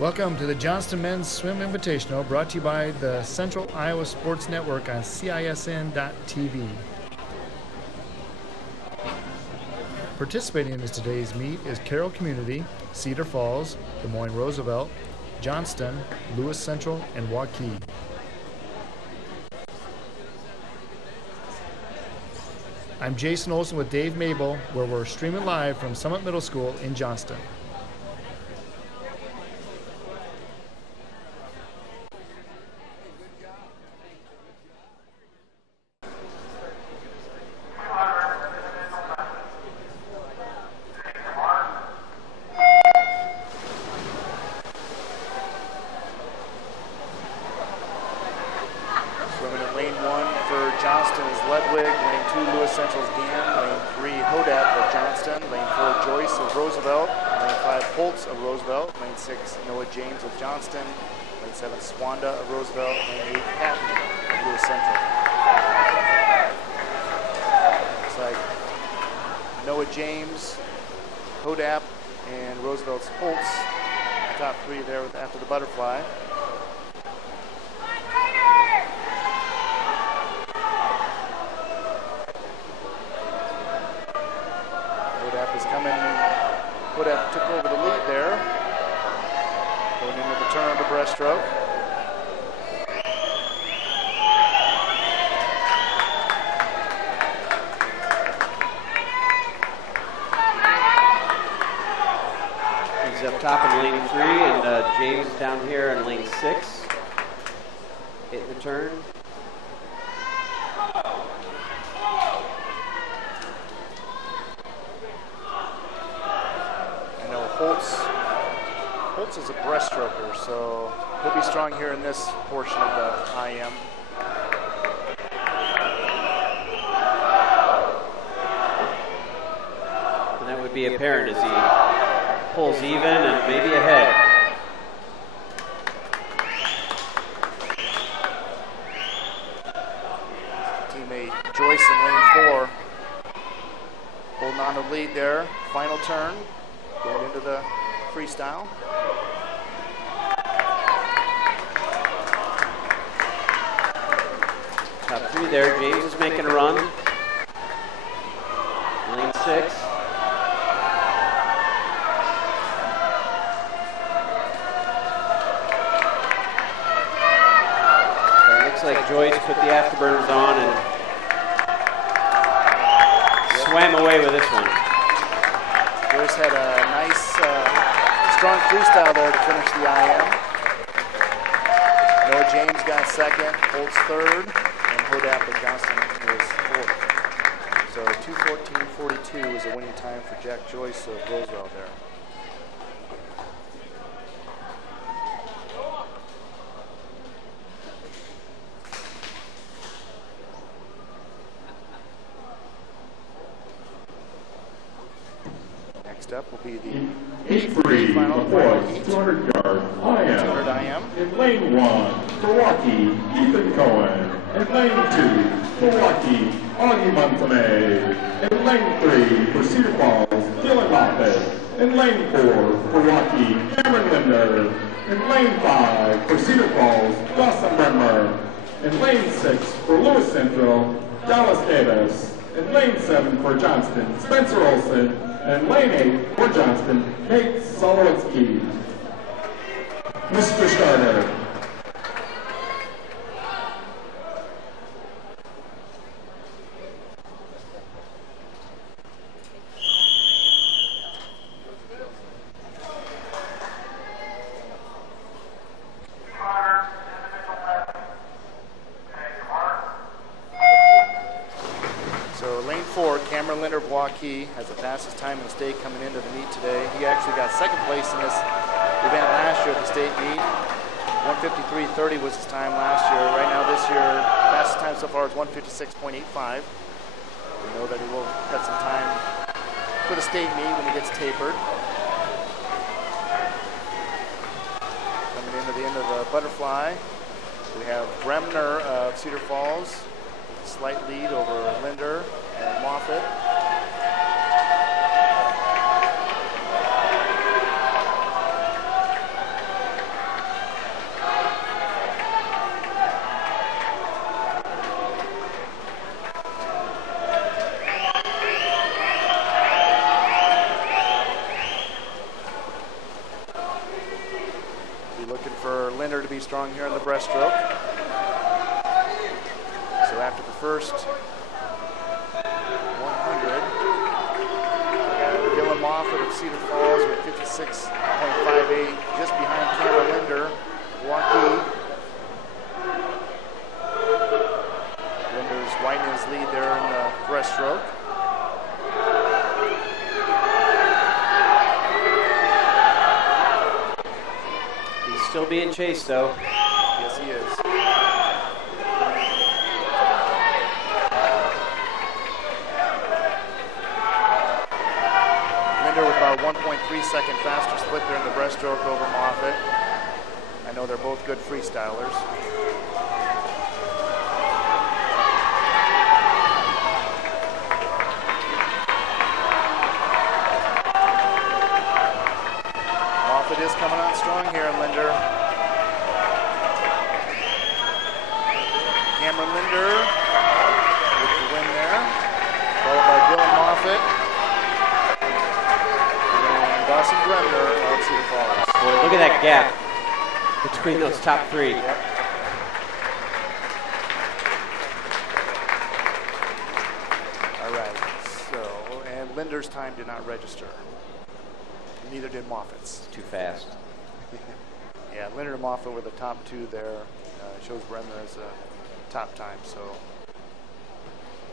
Welcome to the Johnston Men's Swim Invitational, brought to you by the Central Iowa Sports Network on CISN.TV. Participating in today's meet is Carrol Community, Cedar Falls, Des Moines Roosevelt, Johnston, Lewis Central, and Waukee. I'm Jason Olson with Dave Mabel, where we're streaming live from Summit Middle School in Johnston. Of Johnston, lane 7 Swanda of Roosevelt, lane 8 Patton of Lewis Central. Looks like Noah James, Hodap, and Roosevelt's Holtz, the top three there after the butterfly. Hodap is coming. Hodap took over the lead there. Going into the turn of the breaststroke. He's up top in lane 3, and James down here in lane 6. Hitting the turn. I know Holtz is a breaststroker, so he'll be strong here in this portion of the IM. And that would be apparent as he pulls even and maybe ahead. Teammate Joyce in lane 4 holding on to lead there. Final turn, going into the freestyle. Top 3 there. James is making a run. Lane 6. So it looks like Joyce put the afterburners on and swam away with this one. Joyce had a nice, strong freestyle there to finish the IM. Noah James got second, Holtz third, and Hodap of Johnston was fourth. So 2:14.42 is a winning time for Jack Joyce of Roosevelt there. Next up will be the 8-3 final boys 200 yard IM. 200 IM. In lane 1, Milwaukee, Ethan Cohen. In lane 2, Milwaukee, Augie Montane. In lane 3, for Cedar Falls, Dylan Moffett. In lane 4, for Waukee, Cameron Linder. In lane 5, for Cedar Falls, Dawson Bremer. In lane 6, for Lewis Central, Dallas Davis. In lane 7, for Johnston, Spencer Olson. And lane 8 for Johnston, Nate Solowitsky. Mr. Starter. Waukee has the fastest time in the state coming into the meet today. He actually got second place in this event last year at the state meet. 1:53.30 was his time last year. Right now this year, fastest time so far is 1:56.85. We know that he will have some time for the state meet when he gets tapered. Coming into the end of the butterfly, we have Bremner of Cedar Falls, slight lead over Linder and Moffett. strong here in the breaststroke. So after the first 100, we got Dylan Moffett of Cedar Falls with 56.58, just behind Cameron Linder, Waukee. Linder's widening his lead there in the breaststroke. He's still being chased, though. Yes, he is. Linder with about 1.3-second faster split there in the breaststroke over Moffett. I know they're both good freestylers. Moffett is coming on strong here in Linder. Cameron Linder with the win there, followed by Dylan Moffett and Dawson Bremner of Cedar Falls. Boy, look at that gap between those top three. Yep. All right, so, and Linder's time did not register. Neither did Moffett's. Too fast. Yeah, Linder and Moffett were the top two there. Shows Bremner as a top time, so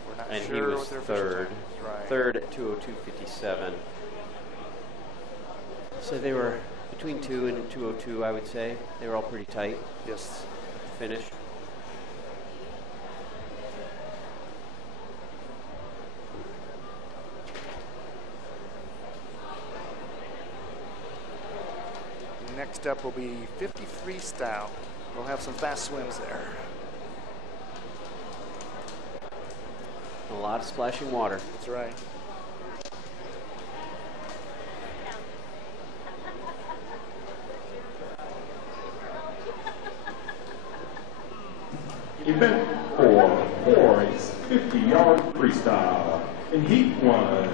we're not And sure he was what their third. official time is. Right. Third at 2:02.57. So they were between 2 and 2:02, I would say. They were all pretty tight Yes. at the finish. Next up will be 50 freestyle. We'll have some fast swims there. A lot of splashing water. That's right. Event 4, boys, 50-yard freestyle. In heat 1,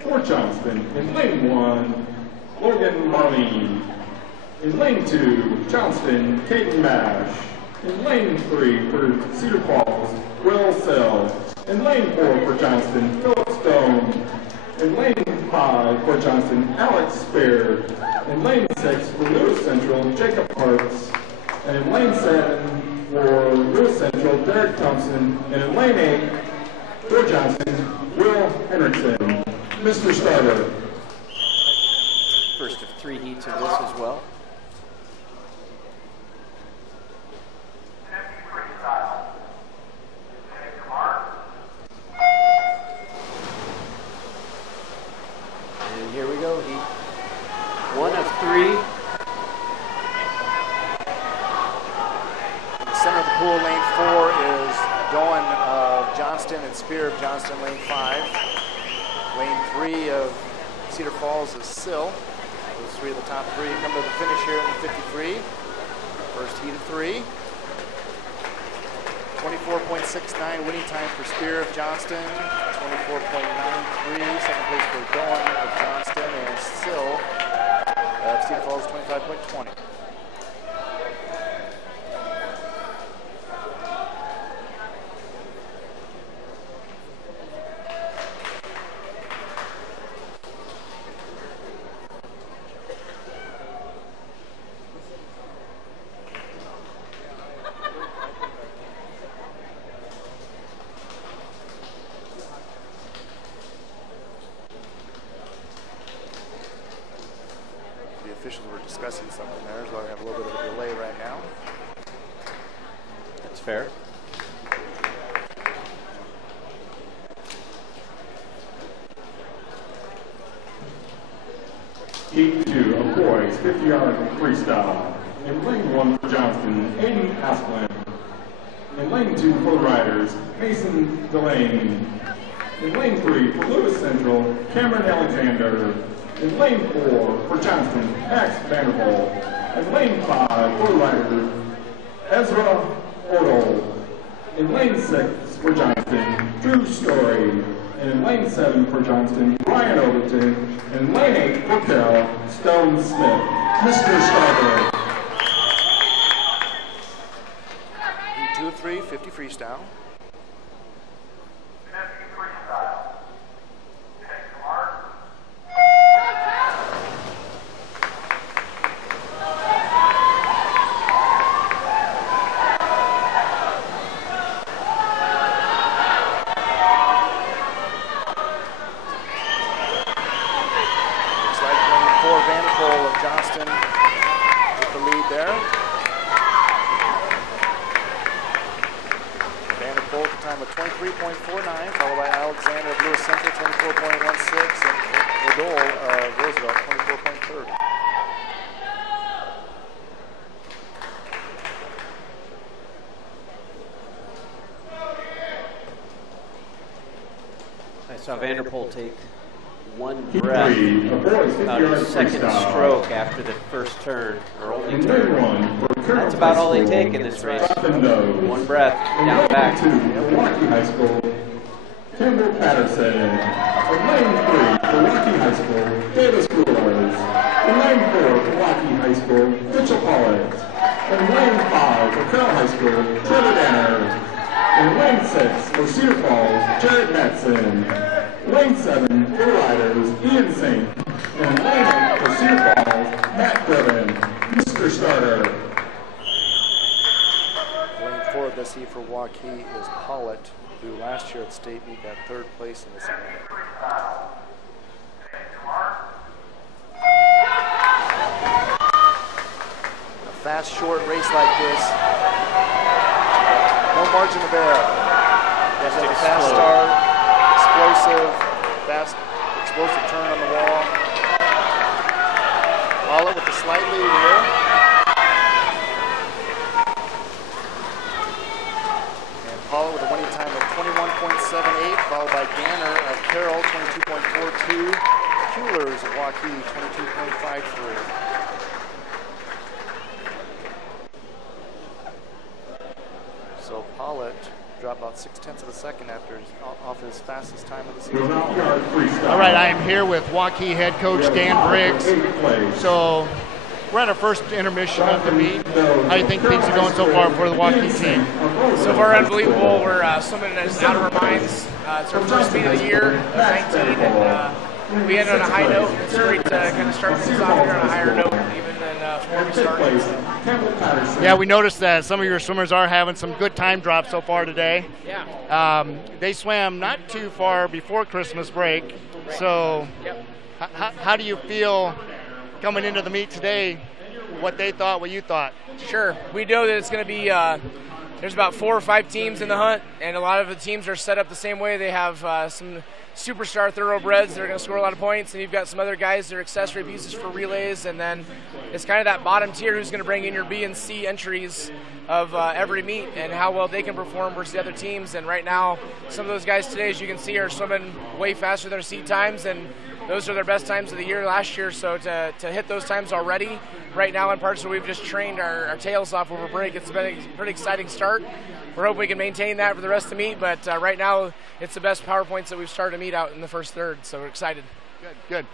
for Johnston. In lane 1, Logan Marlene. In lane 2, Johnston, Caden Mash. In lane 3 for Cedar Falls, Will Sell. In lane 4 for Johnston, Philip Stone. In lane 5 for Johnston, Alex Spear. In lane 6 for Lewis Central, Jacob Parks. And in lane 7 for Lewis Central, Derek Thompson. And in lane 8 for Johnston, Will Henriksen. Mr. Starter. First of 3 heats of this as well. And here we go, heat 1 of 3. In the center of the pool, lane 4 is Doan of Johnston and Spear of Johnston, lane 5. Lane 3 of Cedar Falls is Sill. Those 3 of the top 3 come to the finish here in the 53. First heat of 3. 24.69 winning time for Spear of Johnston. 24.93. Second place for Doan of Johnston, and Sill of Cedar Falls 25.20. Officials were discussing something there, so I have a little bit of a delay right now. That's fair. Heat 2 of boys, 50-yard freestyle. In lane 1 for Johnston, Aiden Asplin. In lane 2 for the Riders, Mason Delaney. In lane 3 for Lewis Central, Cameron Alexander. In lane 4 for Johnston, Max Vanderbilt. In lane 5 for the Riders, Ezra Ordle. In lane 6 for Johnston, Drew Story. And in lane 7 for Johnston, Ryan Overton. And in lane 8 for Carrol, Stone Smith. Mr. Starter. 23, 50 freestyle. Johnston with the lead there. Vanderpool at the time of 23.49, followed by Alexander of Lewis Central, 24.16, and O'Dole of Roosevelt, 24.30. I saw Vanderpool take one breath, about his second stroke after the first turn, or only turn. That's about all they take in this race. One breath, down back. Waukee High School, Campbell Patterson. From lane 3 for Waukee High School, Davis Coolers. In lane 4 for Waukee High School, Mitchell Pollitt. In lane 5 for Carrol High School, Trevor Danner. In lane 6 for Cedar Falls, Jared Matson. Lane 7 for Riders, Ian Sink. And lane 8 for Cedar Falls, Matt Griffin, Mr. Starter. Lane 4 of this heat for Waukee is Pollitt, who last year at state meet got third place in this event. A fast, short race like this, no margin of error. There's a fast start, explosive, fast, explosive turn on the wall. Pollitt with a slight lead here. And Pollitt with a winning time of 21.78, followed by Ganner of Carrol, 22.42. Kuehlers of Waukee, 22.53. So Pollitt dropped about 0.6 of a second after off his fastest time of the season. All right, I am here with Waukee head coach Dan Briggs. So we're at our first intermission of the meet. How do you think things are going so far for the Waukee team? So far, unbelievable. We're swimming as out of our minds. It's our first meet of the year, 19, and we ended on a high note. It's great to kind of start things off here on a higher note, even than where we started. Yeah, we noticed that some of your swimmers are having some good time drops so far today. Yeah. They swam not too far before Christmas break. Right. So Yep. how do you feel coming into the meet today, what they thought, what you thought? Sure. We know that it's going to be, there's about 4 or 5 teams in the hunt, and a lot of the teams are set up the same way. They have some superstar thoroughbreds that are going to score a lot of points, and you've got some other guys that are accessory pieces for relays, and then it's kind of that bottom tier who's going to bring in your B and C entries of every meet and how well they can perform versus the other teams. And right now, some of those guys today, as you can see, are swimming way faster than their seat times, and those are their best times of the year last year. So to hit those times already, right now in parts where we've just trained our tails off over break, it's been a pretty exciting start. We're hoping we can maintain that for the rest of the meet, but right now it's the best power points that we've started to meet out in the first third, so we're excited. Good.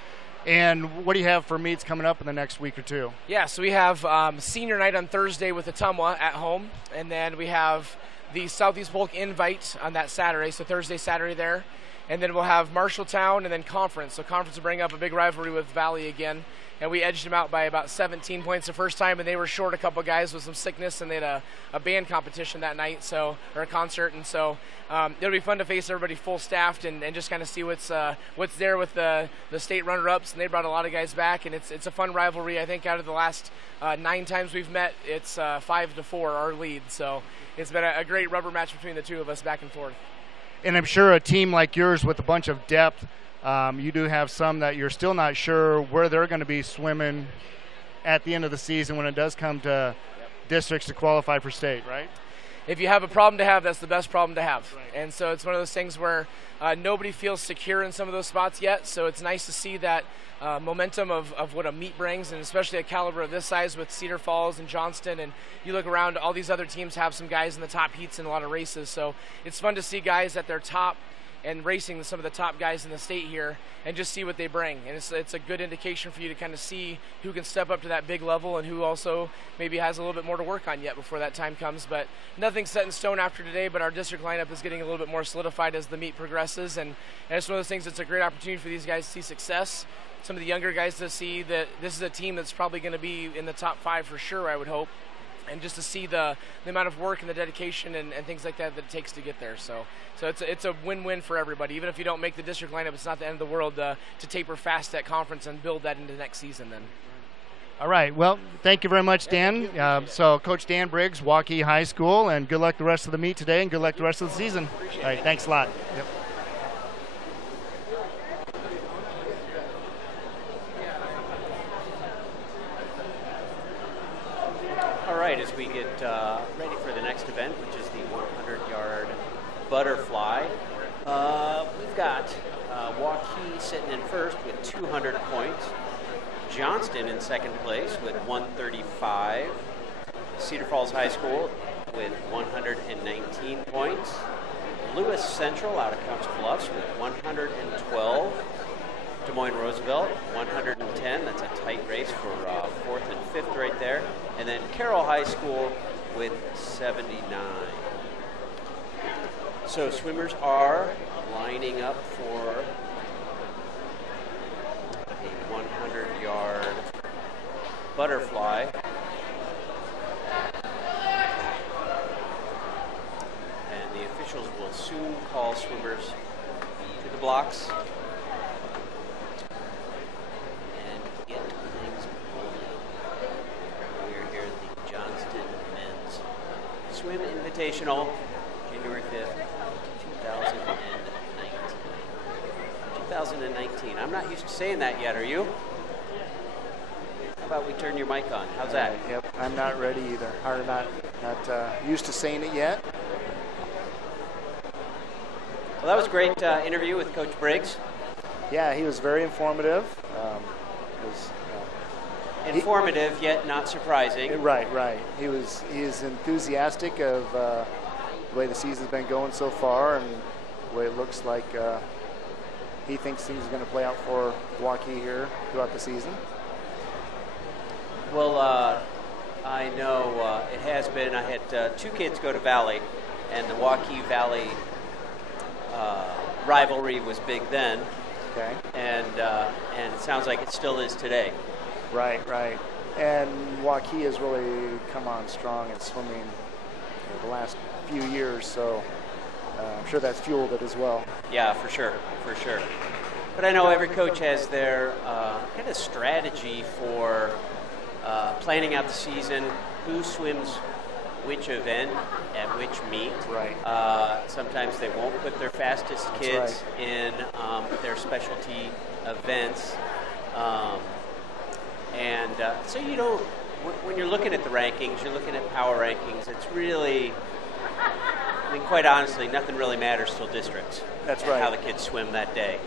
And what do you have for meets coming up in the next week or two? Yeah, so we have senior night on Thursday with the Ottumwa at home, and then we have the Southeast Polk Invite on that Saturday, so Thursday, Saturday there. And then we'll have Marshalltown and then Conference. So Conference will bring up a big rivalry with Valley again. And we edged them out by about 17 points the first time, and they were short a couple guys with some sickness, and they had a band competition that night, or a concert. And so it'll be fun to face everybody full staffed and just kind of see what's there with the state runner-ups. And they brought a lot of guys back, and it's a fun rivalry. I think out of the last 9 times we've met, it's 5-4 our lead. So it's been a great rubber match between the two of us back and forth. And I'm sure a team like yours with a bunch of depth, you do have some that you're still not sure where they're going to be swimming at the end of the season when it does come to districts to qualify for state, right? If you have a problem to have, that's the best problem to have. Right. And so it's one of those things where nobody feels secure in some of those spots yet, so it's nice to see that momentum of what a meet brings, and especially a caliber of this size with Cedar Falls and Johnston, and you look around, all these other teams have some guys in the top heats in a lot of races, so it's fun to see guys at their top and racing some of the top guys in the state here and just see what they bring. And it's a good indication for you to kind of see who can step up to that big level and who also maybe has a little bit more to work on yet before that time comes. But nothing's set in stone after today, but our district lineup is getting a little bit more solidified as the meet progresses. And it's one of those things that's a great opportunity for these guys to see success. Some of the younger guys to see that this is a team that's probably going to be in the top 5 for sure, I would hope. And just to see the amount of work and the dedication and things like that it takes to get there. So it's a win-win for everybody. Even if you don't make the district lineup, it's not the end of the world to taper fast at conference and build that into next season then. All right. Well, thank you very much, Dan. So Coach Dan Briggs, Waukee High School, and good luck the rest of the meet today and good luck the rest of the season. All right. Thanks a lot. Yep. As we get ready for the next event, which is the 100-yard butterfly, we've got Waukee sitting in first with 200 points, Johnston in second place with 135, Cedar Falls High School with 119 points, Lewis Central out of Council Bluffs with 112, Des Moines Roosevelt 110. That's a tight race for 4th and 5th right there. And then Carrol High School with 79. So swimmers are lining up for a 100-yard butterfly. And the officials will soon call swimmers to the blocks. Swim Invitational, January 5th, 2019. I'm not used to saying that yet, are you? How about we turn your mic on? How's that? Yep, I'm not ready either. Or not used to saying it yet. Well, that was a great interview with Coach Briggs. Yeah, he was very informative. Informative, yet not surprising. Right. He is enthusiastic of the way the season's been going so far, and the way it looks like he thinks things are going to play out for Waukee here throughout the season. Well, I know it has been. I had 2 kids go to Valley, and the Waukee Valley rivalry was big then. Okay. And it sounds like it still is today. Right. And Waukee has really come on strong in swimming the last few years, so I'm sure that's fueled it as well. Yeah, for sure. But I know every coach has their kind of strategy for planning out the season, who swims which event at which meet. Right. Sometimes they won't put their fastest kids in their specialty events. So you don't, when you're looking at the rankings, you're looking at power rankings, it's really, I mean, quite honestly, nothing really matters till districts. That's right. How the kids swim that day.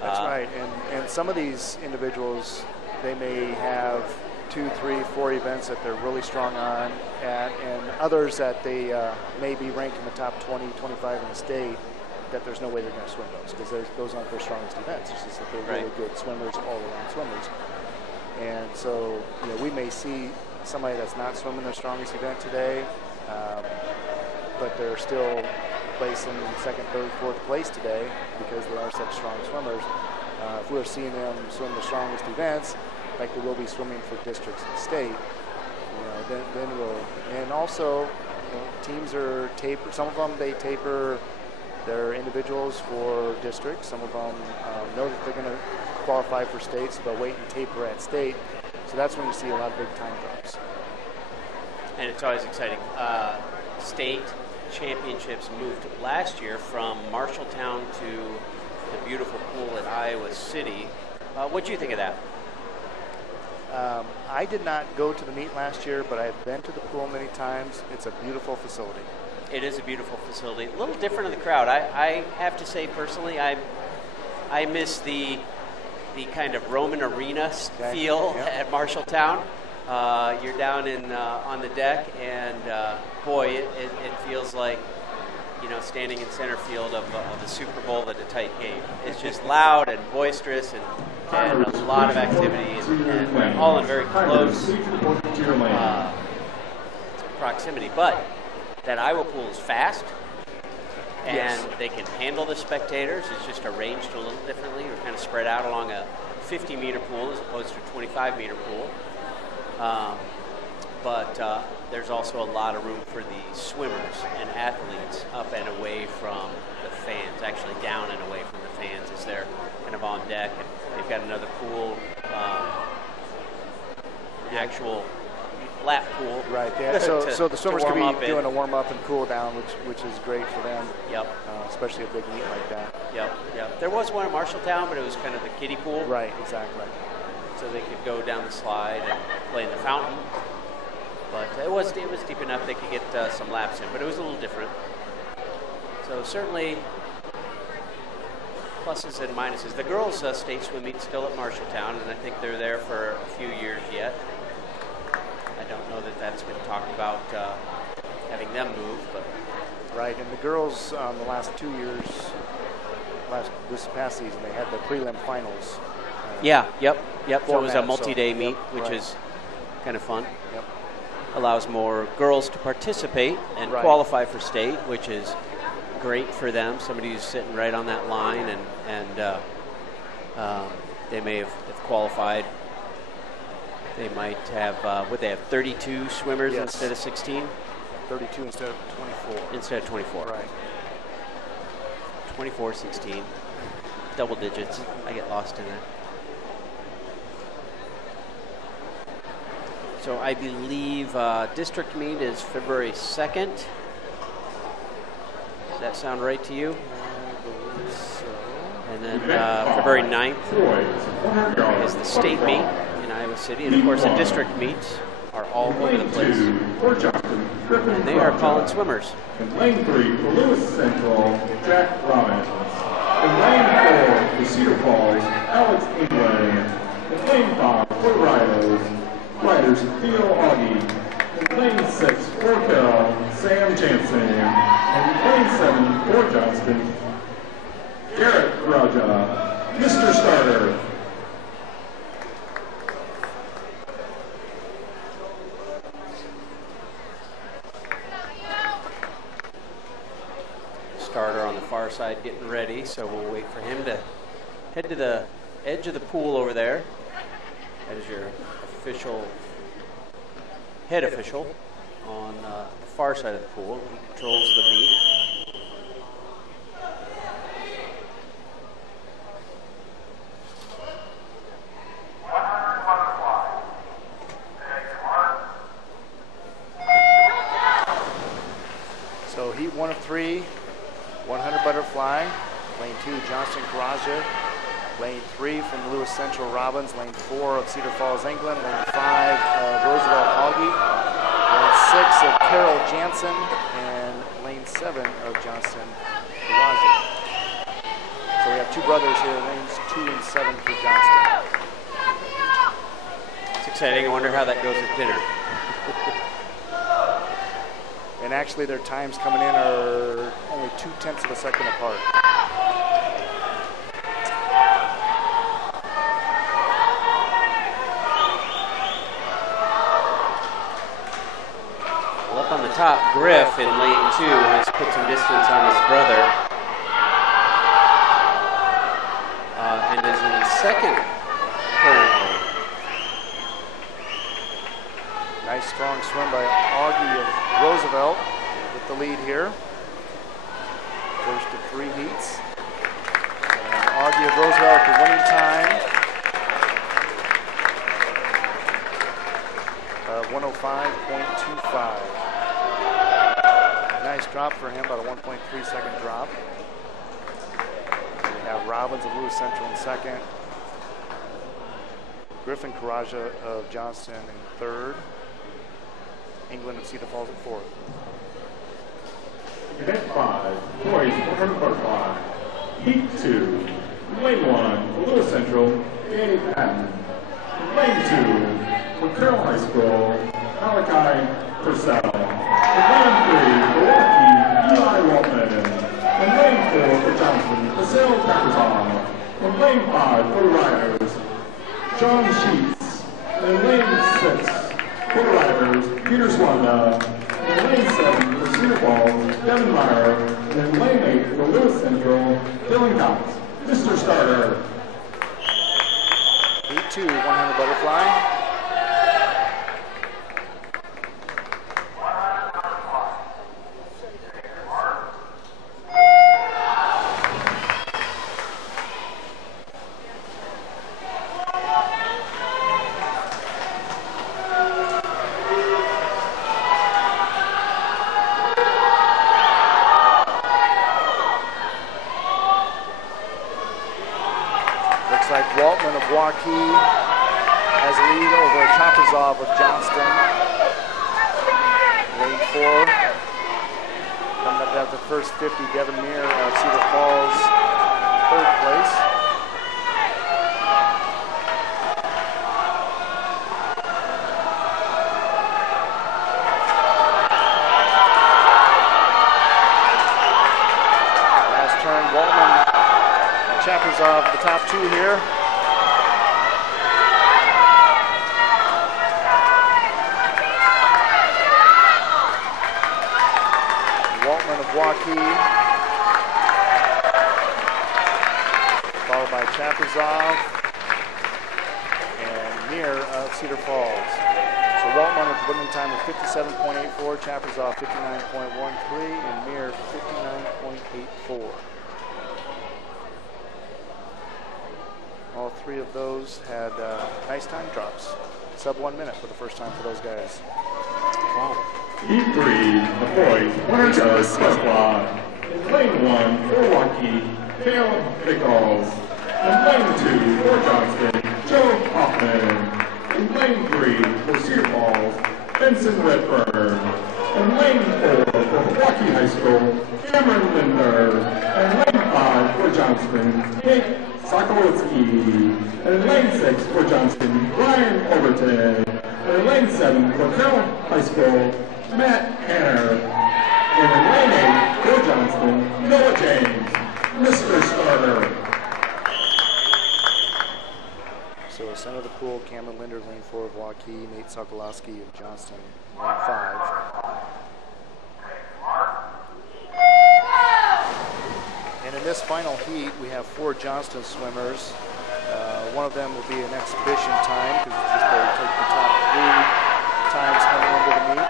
That's right. And some of these individuals, they may have 2, 3, 4 events that they're really strong on and others that they may be ranked in the top 20, 25 in the state, that there's no way they're going to swim those because those aren't their strongest events. It's just that they're really good swimmers, all-around swimmers. And so, we may see somebody that's not swimming their strongest event today, but they're still placing 2nd, 3rd, 4th place today because they are such strong swimmers. If we're seeing them swim the strongest events, like they will be swimming for districts and state, then we'll. And also, teams are taper. Some of them they taper their individuals for districts. Some of them know that they're going to qualify for states, so they'll wait and taper at state. So that's when you see a lot of big time drops. And it's always exciting. State championships moved last year from Marshalltown to the beautiful pool at Iowa City. What do you think of that? I did not go to the meet last year, but I've been to the pool many times. It's a beautiful facility. It is a beautiful facility. A little different in the crowd. I have to say personally, I miss the kind of Roman arena feel at Marshalltown. You're down in on the deck, and boy, it feels like you know, standing in center field of the Super Bowl at a tight game. It's just loud and boisterous and a lot of activity and all in very close proximity. But that Iowa pool is fast and they can handle the spectators. It's just arranged a little differently. We're kind of spread out along a 50-meter pool as opposed to a 25-meter pool. But there's also a lot of room for the swimmers and athletes up and away from the fans, actually down and away from the fans as they're kind of on deck. And they've got another pool, actual lap pool. Right. Yeah. So the swimmers could be doing a warm up and cool down, which is great for them. Yep. Especially a big meet like that. Yep. There was one in Marshalltown, but it was kind of the kiddie pool. Right. Exactly. So they could go down the slide and play in the fountain. But it was deep enough they could get some laps in, but it was a little different. So certainly pluses and minuses. The girls' state swim meet still at Marshalltown, and I think they're there for a few years yet. I don't know that that's been talked about having them move, but right. And the girls, the last 2 years, this past season, they had the prelim finals. Yep. So it was a multi-day meet, which is kind of fun. Yep. Allows more girls to participate and qualify for state, which is great for them. Somebody who's sitting right on that line, and they may have qualified. They might have, would they have 32 swimmers instead of 16? 32 instead of 24. Instead of 24. Right. 24, 16. Double digits. I get lost in that. So I believe district meet is February 2nd. Does that sound right to you? I believe so. And then February 9th is the state meet in Iowa City. And of course the district meets are all over the place. And they are calling swimmers. In lane 3 for Lewis Central, Jack Robbins. In lane 4 for Cedar Falls, Alex England. In lane 5 for Riders, Theo Augie. In lane 6 for Carrol, Sam Jansen. And in lane 7 for Johnston, Garrett Raja, Mr. Starter. Starter on the far side getting ready, so we'll wait for him to head to the edge of the pool over there. That is your head official on the far side of the pool. He controls the meet. So heat 1 of 3, 100 butterfly. Lane 2, Johnston Karaja. Lane 3 from Lewis Central Robbins. Lane 4 of Cedar Falls, England. Lane 5 of Roosevelt Augie. Lane 6 of Carrol Jansen. And lane 7 of Johnston Karaja. So we have two brothers here, lanes 2 and 7 for Johnston. It's exciting. I wonder how that goes at dinner. And actually their times coming in are only 0.2 of a second apart. Well, up on the top, Griff in lane 2 has put some distance on his brother. And is in second currently. Nice strong swim by Augie of Roosevelt with the lead here. First of 3 heats. And Augie of Roosevelt the winning time of 105.25. Nice drop for him, about a 1.3 second drop. And we have Robbins of Lewis Central in second. Griffin Karaja of Johnston in third. England of Cedar Falls at fourth. Event 5, boys 100 butterfly. Heat 2, lane 1, Lewis Central, Dave Patton. Lane 2, for Carrol High School, Malachi Purcell. Lane 3, Waukee, Eli Waltman. In lane 4 for Johnston, Vasil Kaprizov. In lane 5 for the Riders, John Sheets. In lane 6 for the Riders, Peter Swanda. In lane 7 for Cedar Falls, Devin Meyer. And in lane 8 for Lewis Central, Dylan Cox. Mr. Starter. Heat 2, 100 butterfly. Waltman of Waukee has a lead over Chapazov of Johnston. Lane 4. Coming up after the first 50, Devin Meir of Cedar Falls, 3rd place. Last turn, Waltman and Chapazov, the top 2 here. Waukee, followed by Chapazov and Meir of Cedar Falls. So Waltman with the winning time of 57.84, Chapazov 59.13, and Meir 59.84. All 3 of those had nice time drops. Sub 1 minute for the first time for those guys. Wow. Heat 3, the boys, 100 yards butterfly. In lane 1 for Waukee, Caleb Pickles. In lane 2 for Johnston, Joe Hoffman. In lane 3 for Cedar Falls, Benson Redburn. In lane 4 for Waukee High School, Cameron Linder. In lane 5 for Johnston, Kate Sokolowski. In lane 6 for Johnston, Ryan Overton. In lane 7 for Carrol High School, Matt Hanner. And in lane 8 for Johnston, Noah James, Mr. Starter. So center of the pool, Cameron Linder, lane 4 of Waukee, Nate Sokolowski of Johnston, lane 5. And in this final heat, we have 4 Johnston swimmers. One of them will be an exhibition time because it's just they take the top 3 times coming into the meet.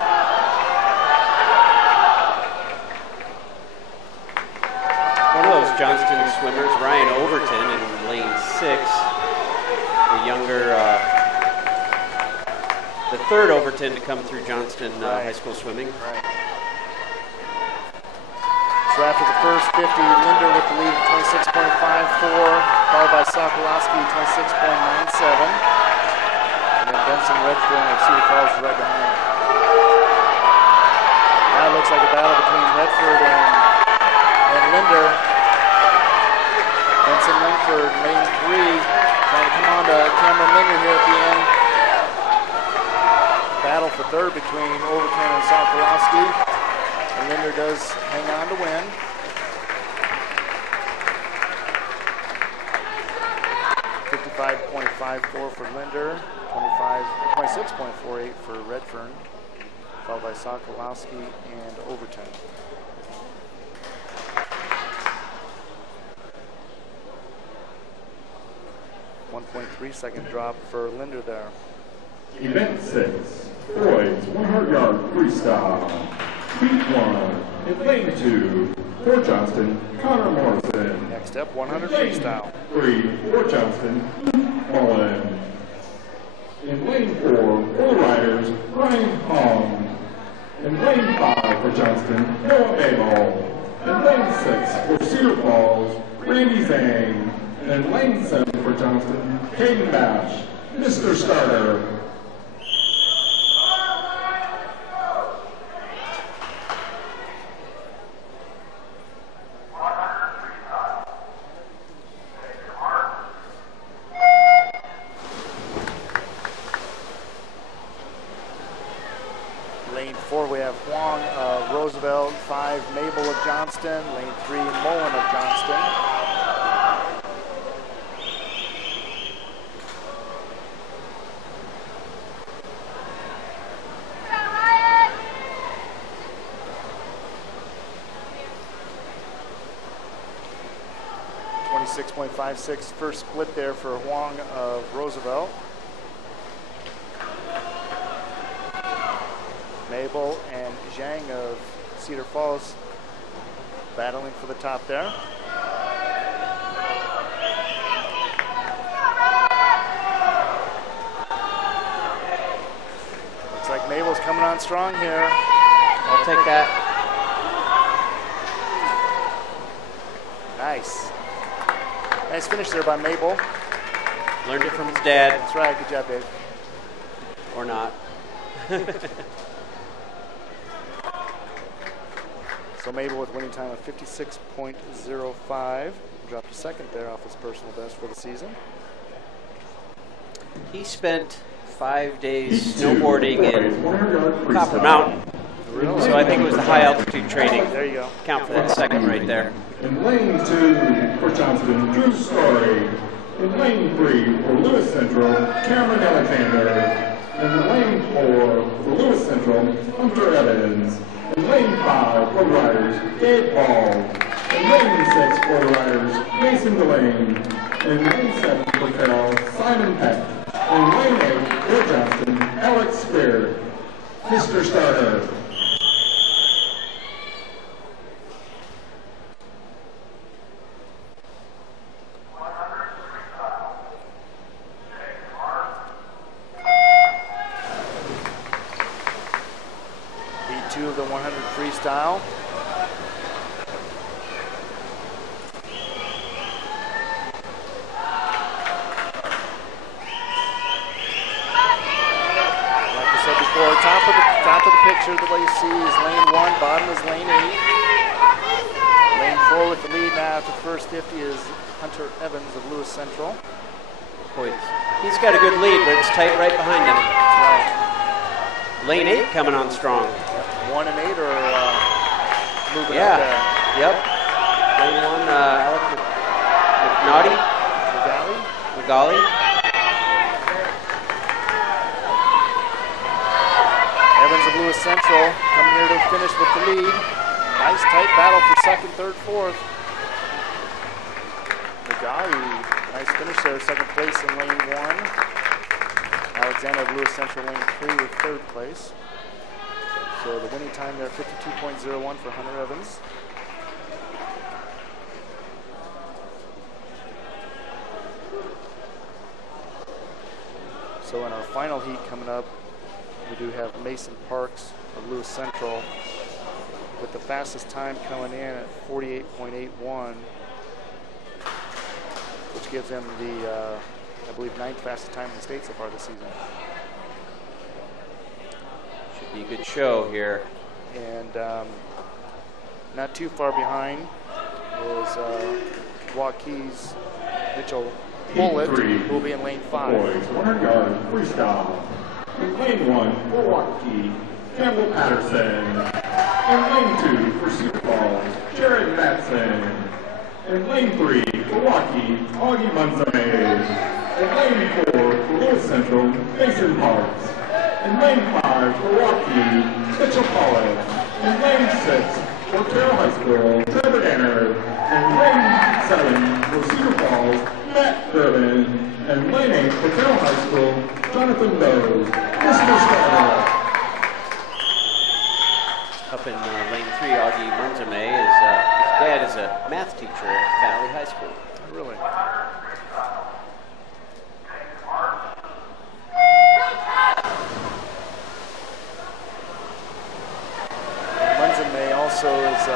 One of those Johnston swimmers, Ryan Overton in lane 6, the younger, the 3rd Overton to come through Johnston High School swimming. Right. So after the first 50, Linder with the lead of 26.54, followed by Sokolowski, 26.97. And then Benson Redfern of Cedar Falls right behind. Now it looks like a battle between Redford and Linder. Benson Linford, lane 3, trying to come on to Cameron Linder here at the end. Battle for 3rd between Overton and Sokolowski. And Linder does hang on to win. .54 for Linder, 26.48 for Redfern, followed by Sokolowski and Overton. .3 second drop for Linder there. Event 6, boys, 100-yard freestyle. Heat 1, in lane 2, for Johnston, Connor Morrison. Next up, 100 freestyle. 3, for Johnston, Mullen. In lane 4, for the Riders, Ryan Hong. In lane 5 for Johnston, Noah Babel. In lane 6 for Cedar Falls, Randy Zhang. And in lane 7 for Johnston, Caden Bash, Mr. Starter. Roosevelt, 5 Mabel of Johnston, lane 3 Mullen of Johnston. .56 first split there for Huang of Roosevelt. Mabel and Zhang of Cedar Falls battling for the top there. Looks like Mabel's coming on strong here. I'll take that. Nice. Nice finish there by Mabel. Learned it from his dad. That's right. Good job, Dave. Or not. So Mabel with winning time of 56.05. Dropped a second there off his personal best for the season. He spent 5 days snowboarding in Copper Mountain. Really? So I think it was the high altitude training. There you go. Count for that second right there. In lane 2 for Johnston, Drew Story. In lane 3 for Lewis Central, Cameron Alexander. In lane 4 for Lewis Central, Hunter Evans. In lane 5 for Riders, Gabe Ball. In lane 6 for Riders, Mason Delane. In lane 7 for Carrol, Simon Peck. In lane 8 for Johnston, Alex Spear. Mr. Starter. Of the 100 freestyle. Like I said before, top of the picture, the way you see is lane 1, bottom is lane 8. Lane 4 with the lead now after the first 50 is Hunter Evans of Lewis Central. Boy, he's got a good lead, but it's tight right behind him. Right. Lane 8 coming on strong. 1 and 8 or moving Yeah. up there? Yep. Lane 1, Alex McNaughty. Evans of Lewis Central coming here to finish with the lead. Nice tight battle for second, third, fourth. McGawi, nice finish there, second place in lane 1. Alexander of Lewis Central, lane 3 with third place. So the winning time there, 52.01 for Hunter Evans. So in our final heat coming up, we do have Mason Parks of Lewis Central with the fastest time coming in at 48.81, which gives him the, I believe, 9th fastest time in the state so far this season. Should be a good show here. And not too far behind is Waukee's Mitchell Bullitt, who will be in lane 5. Boys, 100-yard freestyle. In lane 1 for Waukee, Campbell Patterson. In lane 2 for Cedar Falls, Jared Matson. In lane 3 for Waukee, Augie Munzame. In lane 4 for Lewis Central, Mason Parks. In lane 5 for Waukee, Mitchell Collins. In lane 6 for Carrol High School, Trevor Danner. In lane 7 for Cedar Falls, Matt Durbin. And lane 8 for Carrol High School, Jonathan Doe. Mr. Starter. Up in lane 3, Augie Munzame is his dad is a math teacher at Valley High School. Really? Munzame also is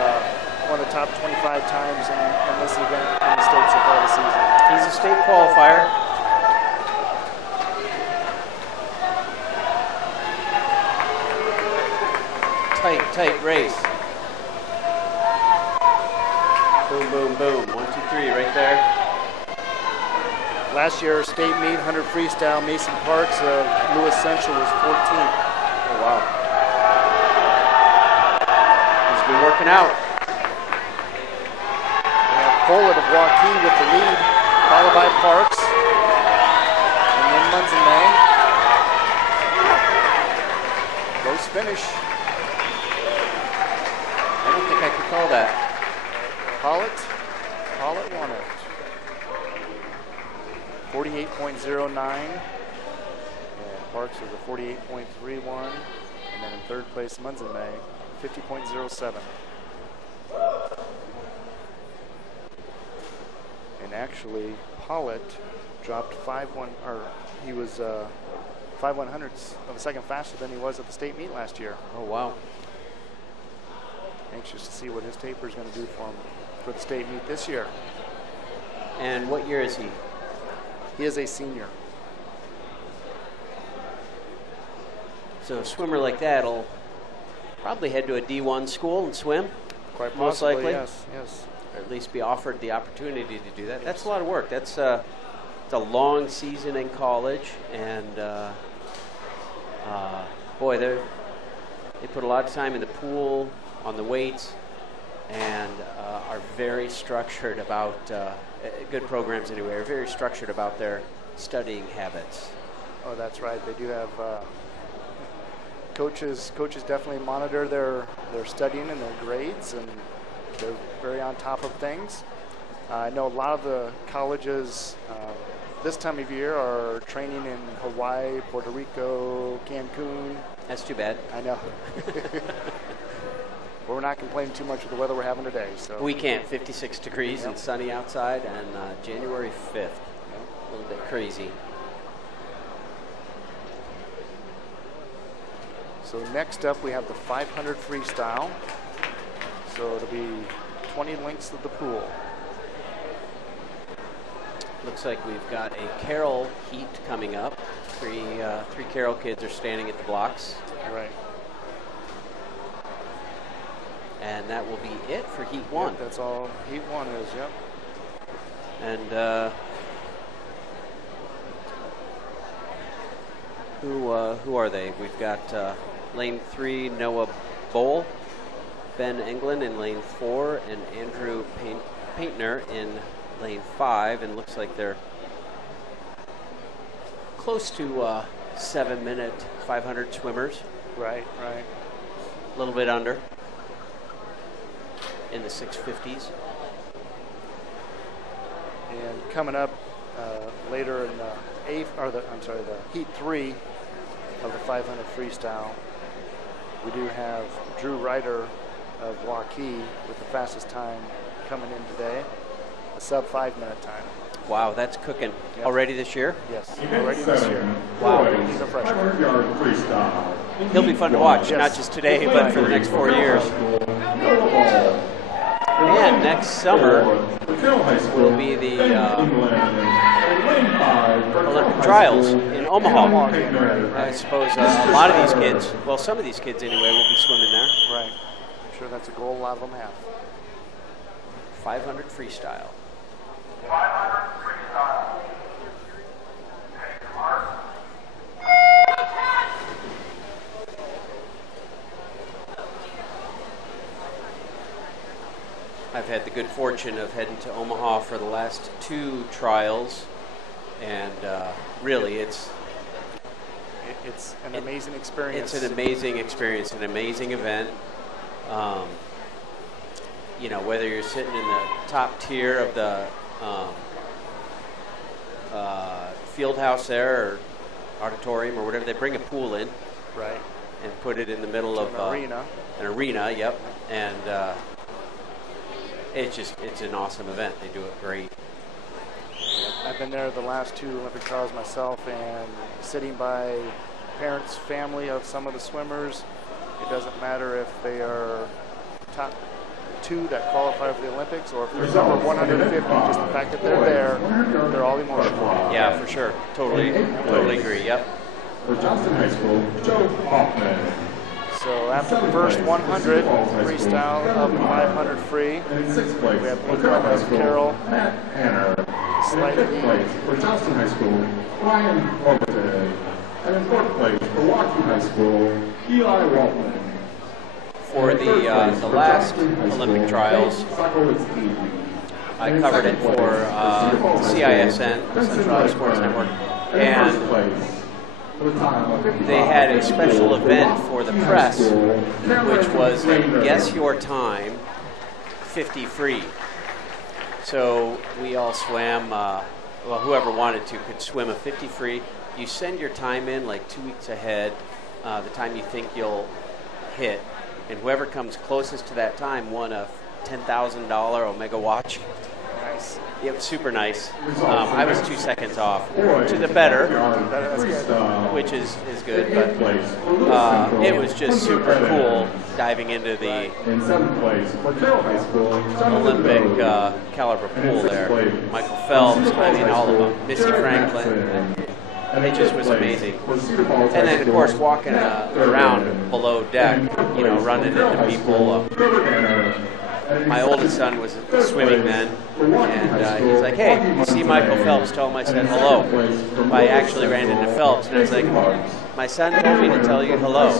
one of the top 25 times in this event in the state so far this season. He's a state qualifier. Tight race. Boom, boom, boom. 1, 2, 3 right there. Last year, state meet 100 freestyle, Mason Parks of Lewis Central was 14th. Oh, wow. working out. We have Poland of Waukee with the lead, followed by Parks. And then Munzenay. Close finish. I don't think I could call that. Pollitt won it. 48.09. And Parks is a 48.31. And then in third place, Munzenay, 50.07. And actually, Pollitt dropped 5-1, or he was 5/100ths of a second faster than he was at the state meet last year. Oh, wow. Anxious to see what his taper is going to do for him for the state meet this year. And what year is he? He is a senior. So a swimmer like that will probably head to a D1 school and swim. Quite most possibly, likely. yes, yes. Or at least be offered the opportunity to do that. That's a lot of work. That's it's a long season in college, and boy, they put a lot of time in the pool, on the weights, and are very structured about, good programs anyway, are very structured about their studying habits. Oh, that's right. They do have coaches definitely monitor their studying and their grades, and they're very on top of things. I know a lot of the colleges this time of year are training in Hawaii, Puerto Rico, Cancun. That's too bad. I know. But we're not complaining too much with the weather we're having today. So we can't. 56 degrees and sunny outside, and January 5th. A little bit crazy. So next up, we have the 500 freestyle. So it'll be 20 lengths of the pool. Looks like we've got a Carrol heat coming up. Three Carrol kids are standing at the blocks. Right. And that will be it for Heat 1. Yep, that's all Heat 1 is, yep. And who are they? We've got lane 3, Noah Bowl, Ben Englund in lane 4, and Andrew Paintner in lane 5, and looks like they're close to 7-minute 500 swimmers. Right, right. A little bit under in the 650s. And coming up later in the Heat 3 of the 500 freestyle, we do have Drew Ryder of Waukee with the fastest time coming in today, a sub 5-minute time. Wow, that's cooking. Yep. Already this year? Yes, already this year. Wow. He's a freshman. He'll be fun to watch, Yes. not just today, but for the next 4 years. And next summer will be the Olympic trials in Omaha. I suppose a lot of these kids, well, some of these kids anyway, will be swimming there. Right. I'm sure that's a goal a lot of them have. 500 freestyle. I've had the good fortune of heading to Omaha for the last 2 trials, and really it's an amazing experience. It's an amazing experience, an amazing event. You know, whether you're sitting in the top tier of the field house there, or auditorium, or whatever, they bring a pool in, right, and put it in the middle of an arena. Yep, and it's an awesome event. They do it great. I've been there the last 2 Olympic trials myself, and sitting by parents, family of some of the swimmers, it doesn't matter if they are top 2 that qualify for the Olympics, or if they're number 150, just the fact that they're there, they're all emotional. Yeah, for sure. Totally agree. Yep. For Johnston High School, Joe Hoffman. So after the first 100 freestyle of the 500 free, And in 6th place, we have for Carrol, Matt Hanner. Slight In 5th place, for Johnston High School, Ryan Overton. And in 4th place, for Waukee High School, Eli Waltman. for the last Olympic trials. I covered it for CISN, Central Iowa Sports Network, and they had a special event for the press, which was a Guess Your Time 50 free. So we all swam, well, whoever wanted to could swim a 50 free. You send your time in like 2 weeks ahead, the time you think you'll hit, and whoever comes closest to that time won a $10,000 Omega watch. Nice. It was super nice. I was 2 seconds off to the better, which is good. But it was just super cool diving into the Olympic caliber pool there. Michael Phelps, I mean, all of them. Missy Franklin. It just was amazing. And then, of course, walking around below deck, you know, running into people. My oldest son was swimming then, and he's like, "Hey, you see Michael Phelps?" Tell him I said hello. I actually ran into Phelps, and I was like, "My son told me to tell you hello."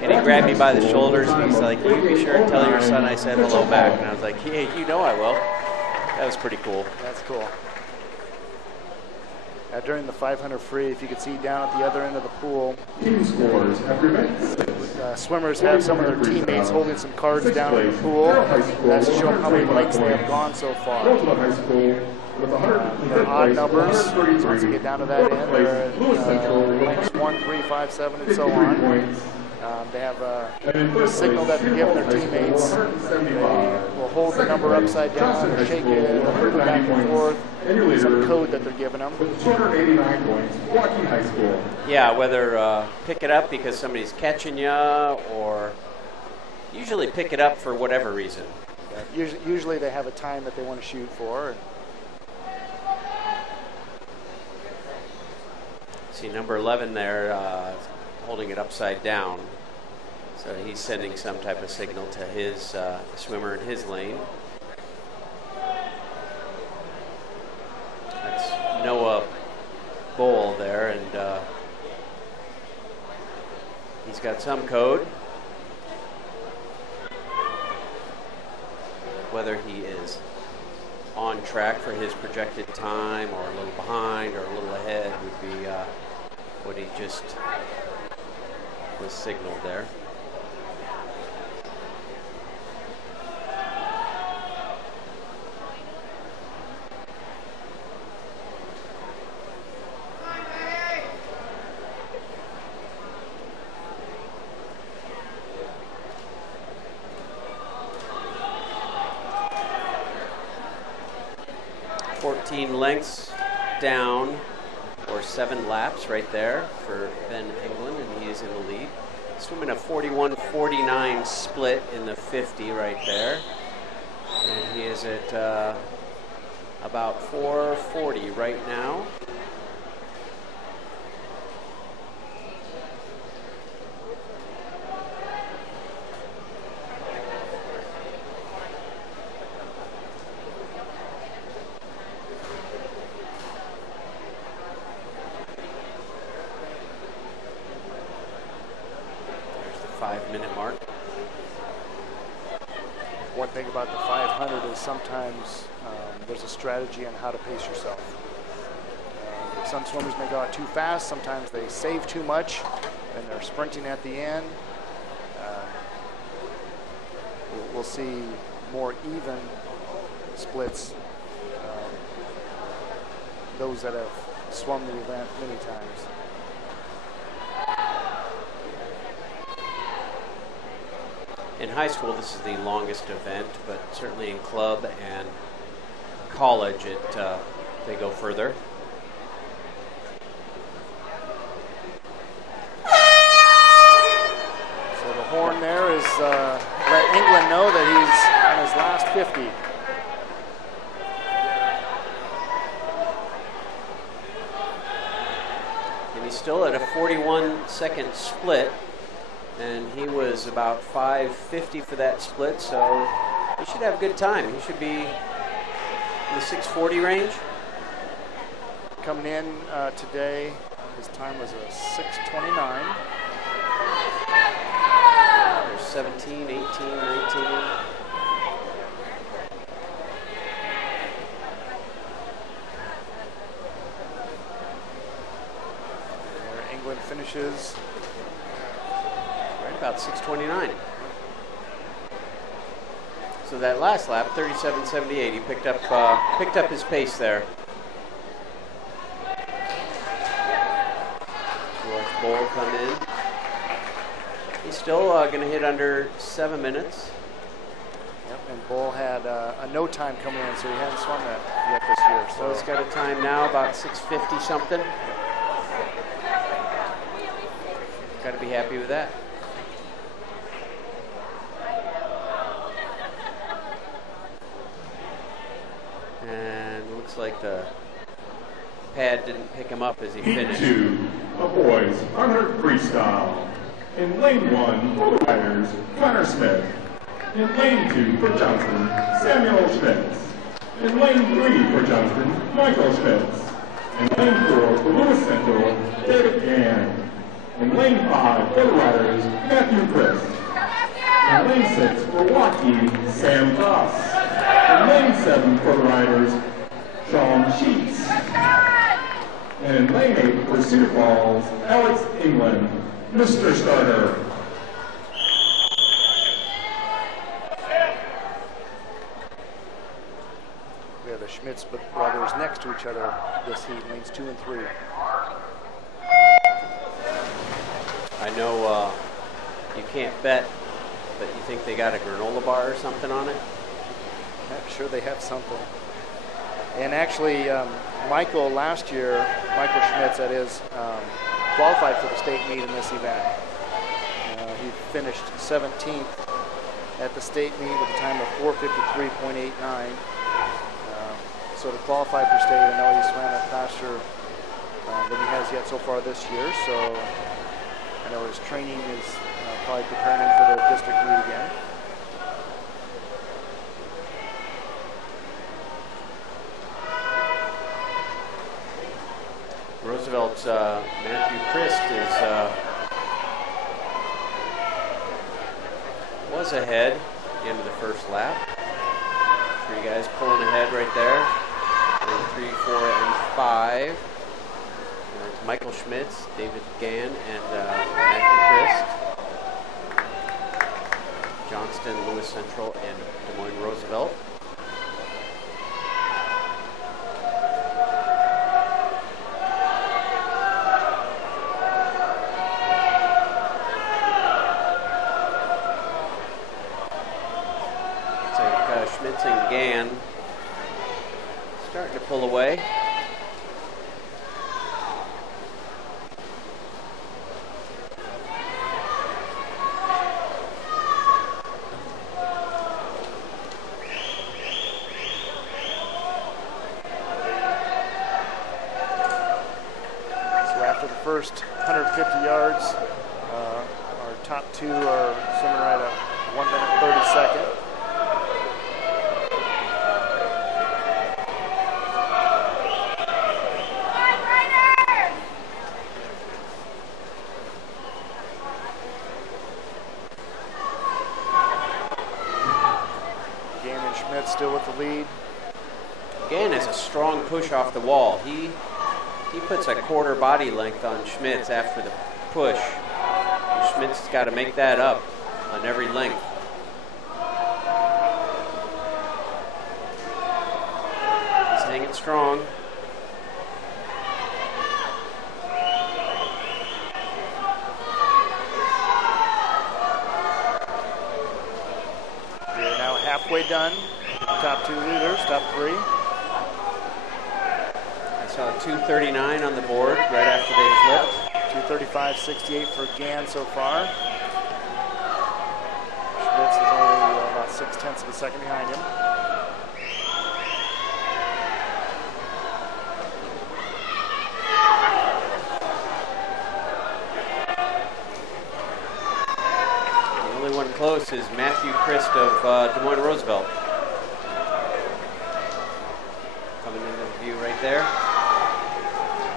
And he grabbed me by the shoulders, and he's like, "You be sure and tell your son I said hello back." And I was like, "Hey, you know I will." That was pretty cool. That's cool. During the 500 free, if you could see down at the other end of the pool, swimmers have some of their teammates holding some cards down in the pool. That's to show them how many lengths they have gone so far. They're odd numbers. Once you get down to that end, they're at lengths 1, 3, 5, 7, and so on. They have a signal that they're giving their teammates. They will hold the number upside down, or shake it, or move it back and forth. Some code that they're giving them. 289 points, Waukee High School. Yeah, whether pick it up because somebody's catching you, or usually pick it up for whatever reason. Usually they have a time that they want to shoot for. See number 11 there, holding it upside down. So he's sending some type of signal to his swimmer in his lane. That's Noah Bowl there, and he's got some code. Whether he is on track for his projected time, or a little behind, or a little ahead would be what he just was signaled there. Lengths down, or 7 laps right there for Ben England, and he is in the lead. Swimming a 41-49 split in the 50 right there, and he is at about 4:40 right now. Sometimes there's a strategy on how to pace yourself. Some swimmers may go out too fast. Sometimes they save too much, and they're sprinting at the end. We'll see more even splits. Those that have swum the event many times. In high school, this is the longest event, but certainly in club and college, they go further. So the horn there is let England know that he's on his last 50. And he's still at a 41-second split. And he was about 5:50 for that split, so he should have a good time. He should be in the 6:40 range. Coming in today, his time was a 6:29. There's 17, 18, 19. England finishes right about 6:29. So that last lap, 37.78, he picked up his pace there. Watch Bull come in. He's still going to hit under 7 minutes. Yep, and Bull had a no time coming in, so he hadn't swum that yet this year. So he's got a time now about 6:50 something. Got to be happy with that. And looks like the pad didn't pick him up as he finished. Heat 2, the boys, 100 freestyle. In lane 1 for the riders, Connor Smith. In lane 2 for Johnston, Samuel Schmitz. In lane 3 for Johnston, Michael Schmitz. In lane 4 for Lewis Central, David Gann. In lane 5 for the riders, Matthew Christ. In lane 6 for Waukee, Sam Goss. In lane 7 for the riders, Sean Sheets. And in lane 8 for Cedar Falls, Alex England, Mr. Starter. We have the Schmitz brothers next to each other this heat, lanes 2 and 3. I know you can't bet, but you think they got a granola bar or something on it? I'm sure they have something. And actually, Michael last year, Michael Schmitz, that is, qualified for the state meet in this event. He finished 17th at the state meet with a time of 4:53.89. So to qualify for state, I know he swam it faster than he has yet so far this year. So I know his training is probably preparing him for the district meet again. Roosevelt's Matthew Christ was ahead at the end of the first lap. 3 guys pulling ahead right there. And 3, 4, and 5. It's Michael Schmitz, David Gann, and Matthew Christ. Johnston, Lewis Central, and Des Moines Roosevelt. Schmitz and Gann starting to pull away. So after the first 150 yards, our top 2 are swimming right at 1 minute 30 seconds. Still with the lead. Gann has a strong push off the wall. He puts a quarter body length on Schmitz after the push. And Schmitz has got to make that up on every length. He's hanging strong. We are now halfway done. Top 2 leaders, top 3. I saw 2:39 on the board right after they flipped. 2:35.68 for Gann so far. Schmitz is only about 0.6 of a second behind him. The only one close is Matthew Christ of Des Moines Roosevelt. Right there.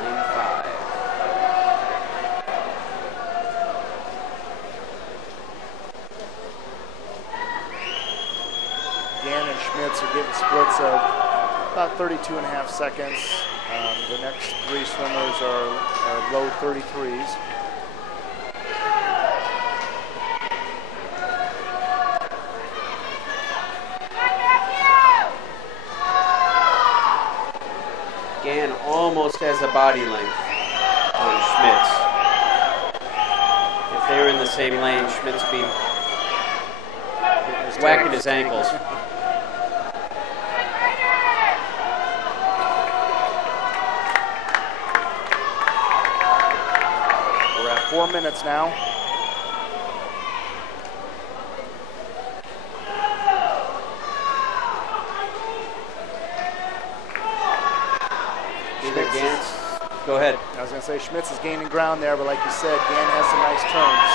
Lane 5. Schmitz are getting splits of about 32.5 seconds. The next three swimmers are low 33s. Gann almost has a body length on Schmitz. If they were in the same lane, Schmitz be whacking his ankles. We're at 4 minutes now. Go ahead. I was going to say Schmitz is gaining ground there, but like you said, Gann has some nice turns.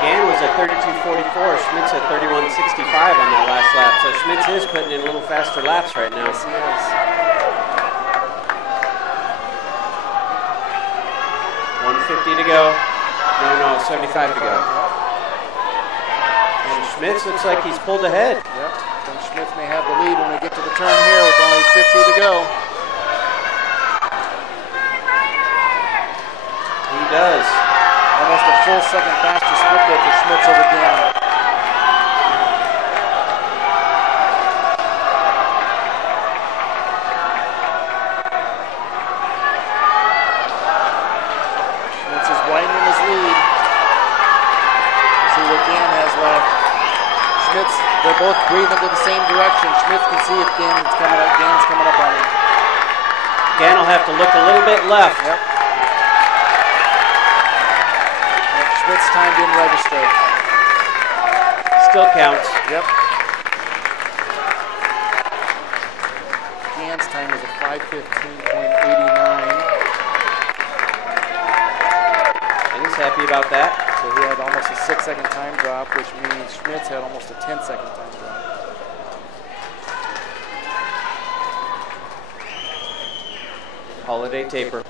Gann was at 32.44. Schmitz at 31.65 on that last lap. So Schmitz is putting in a little faster laps right now. Yes, he is. 150 to go. No, 75 to go. And Schmitz looks like he's pulled ahead. Yep. And Schmitz may have the lead when we get to the turn here with only 50 to go. Does. Almost a full second faster split there for Schmitz over Gann. Schmitz is widening his lead. Let's see what Gann has left. Schmitz, they're both breathing to the same direction. Schmitz can see if Gann's coming up on him. Gann will have to look a little bit left. Yep. Schmitz's time didn't register. Still counts. Yep. Gann's time was a 5:15.89. And he's happy about that. So he had almost a 6-second time drop, which means Schmitz had almost a 10-second time drop. Holiday taper.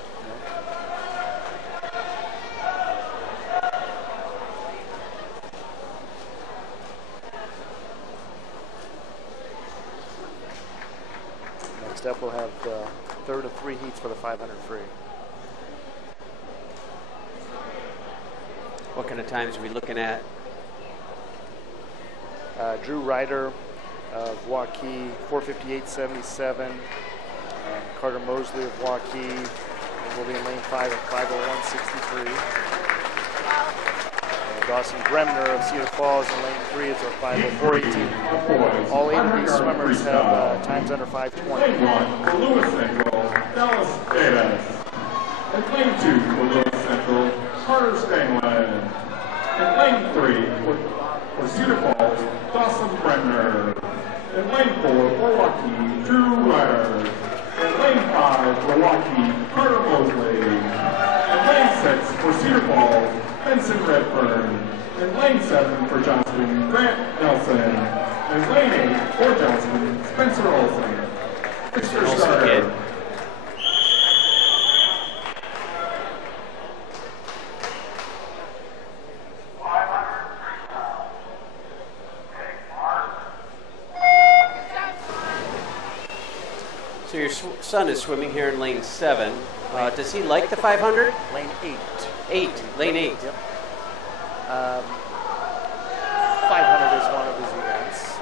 Next up, we'll have the third of 3 heats for the 500 free. What kind of times are we looking at? Drew Ryder of Waukee, 4:58.77. Carter Mosley of Waukee will be in lane 5 at 5:01.63. Dawson Bremner of Cedar Falls in lane 3 is a 5:04.18. All 8 of these swimmers have times under 5:20. Lane 1 for Lewis Central, Dallas Davis. And lane 2 for Lewis Central, Carter Stanglin. And lane 3 for Cedar Falls, Dawson Bremner. And lane 4 for Waukee, Drew Ryder. And lane 5 for Waukee, Carter Mosley. And lane 6 for Cedar Falls, Benson Redfern. And lane 7 for Johnston, Grant Nelson. And lane 8 for Johnston, Spencer Olsen. Mr. Starter. So your son is swimming here in lane 7. Does he like the 500? Lane 8. 8. Lane 8. Yep. 500 is one of his events.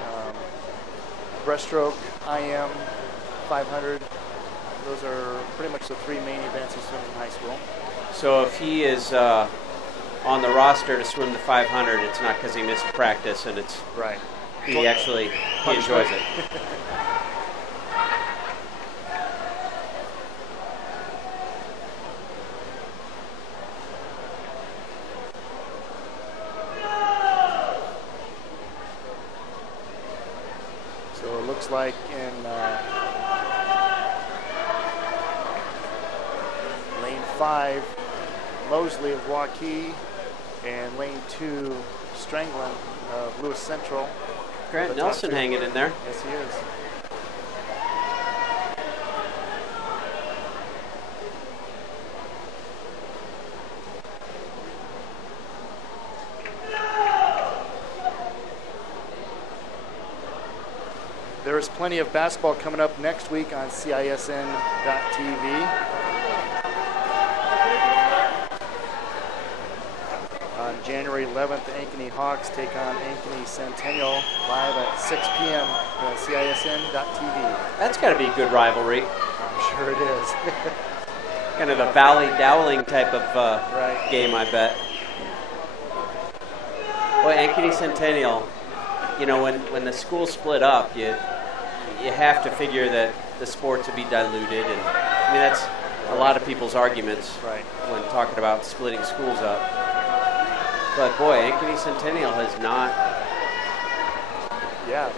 Breaststroke, IM, 500. Those are pretty much the 3 main events he swims in high school. So if he is on the roster to swim the 500, it's not because he missed practice, and it's right. He enjoys it. Looks like in lane 5, Mosley of Waukee, and lane 2, Stranglin of Lewis Central. Grant Nelson hanging in there. Yes, he is. There is plenty of basketball coming up next week on CISN.TV. On January 11th, the Ankeny Hawks take on Ankeny Centennial live at 6 p.m. on CISN.TV. That's got to be a good rivalry. I'm sure it is. Kind of a Valley Dowling type of game, I bet. Boy, Ankeny Centennial, you know, when the school split up, you have to figure that the sports would be diluted, and I mean that's a lot of people's arguments when talking about splitting schools up. But boy, Ankeny Centennial has not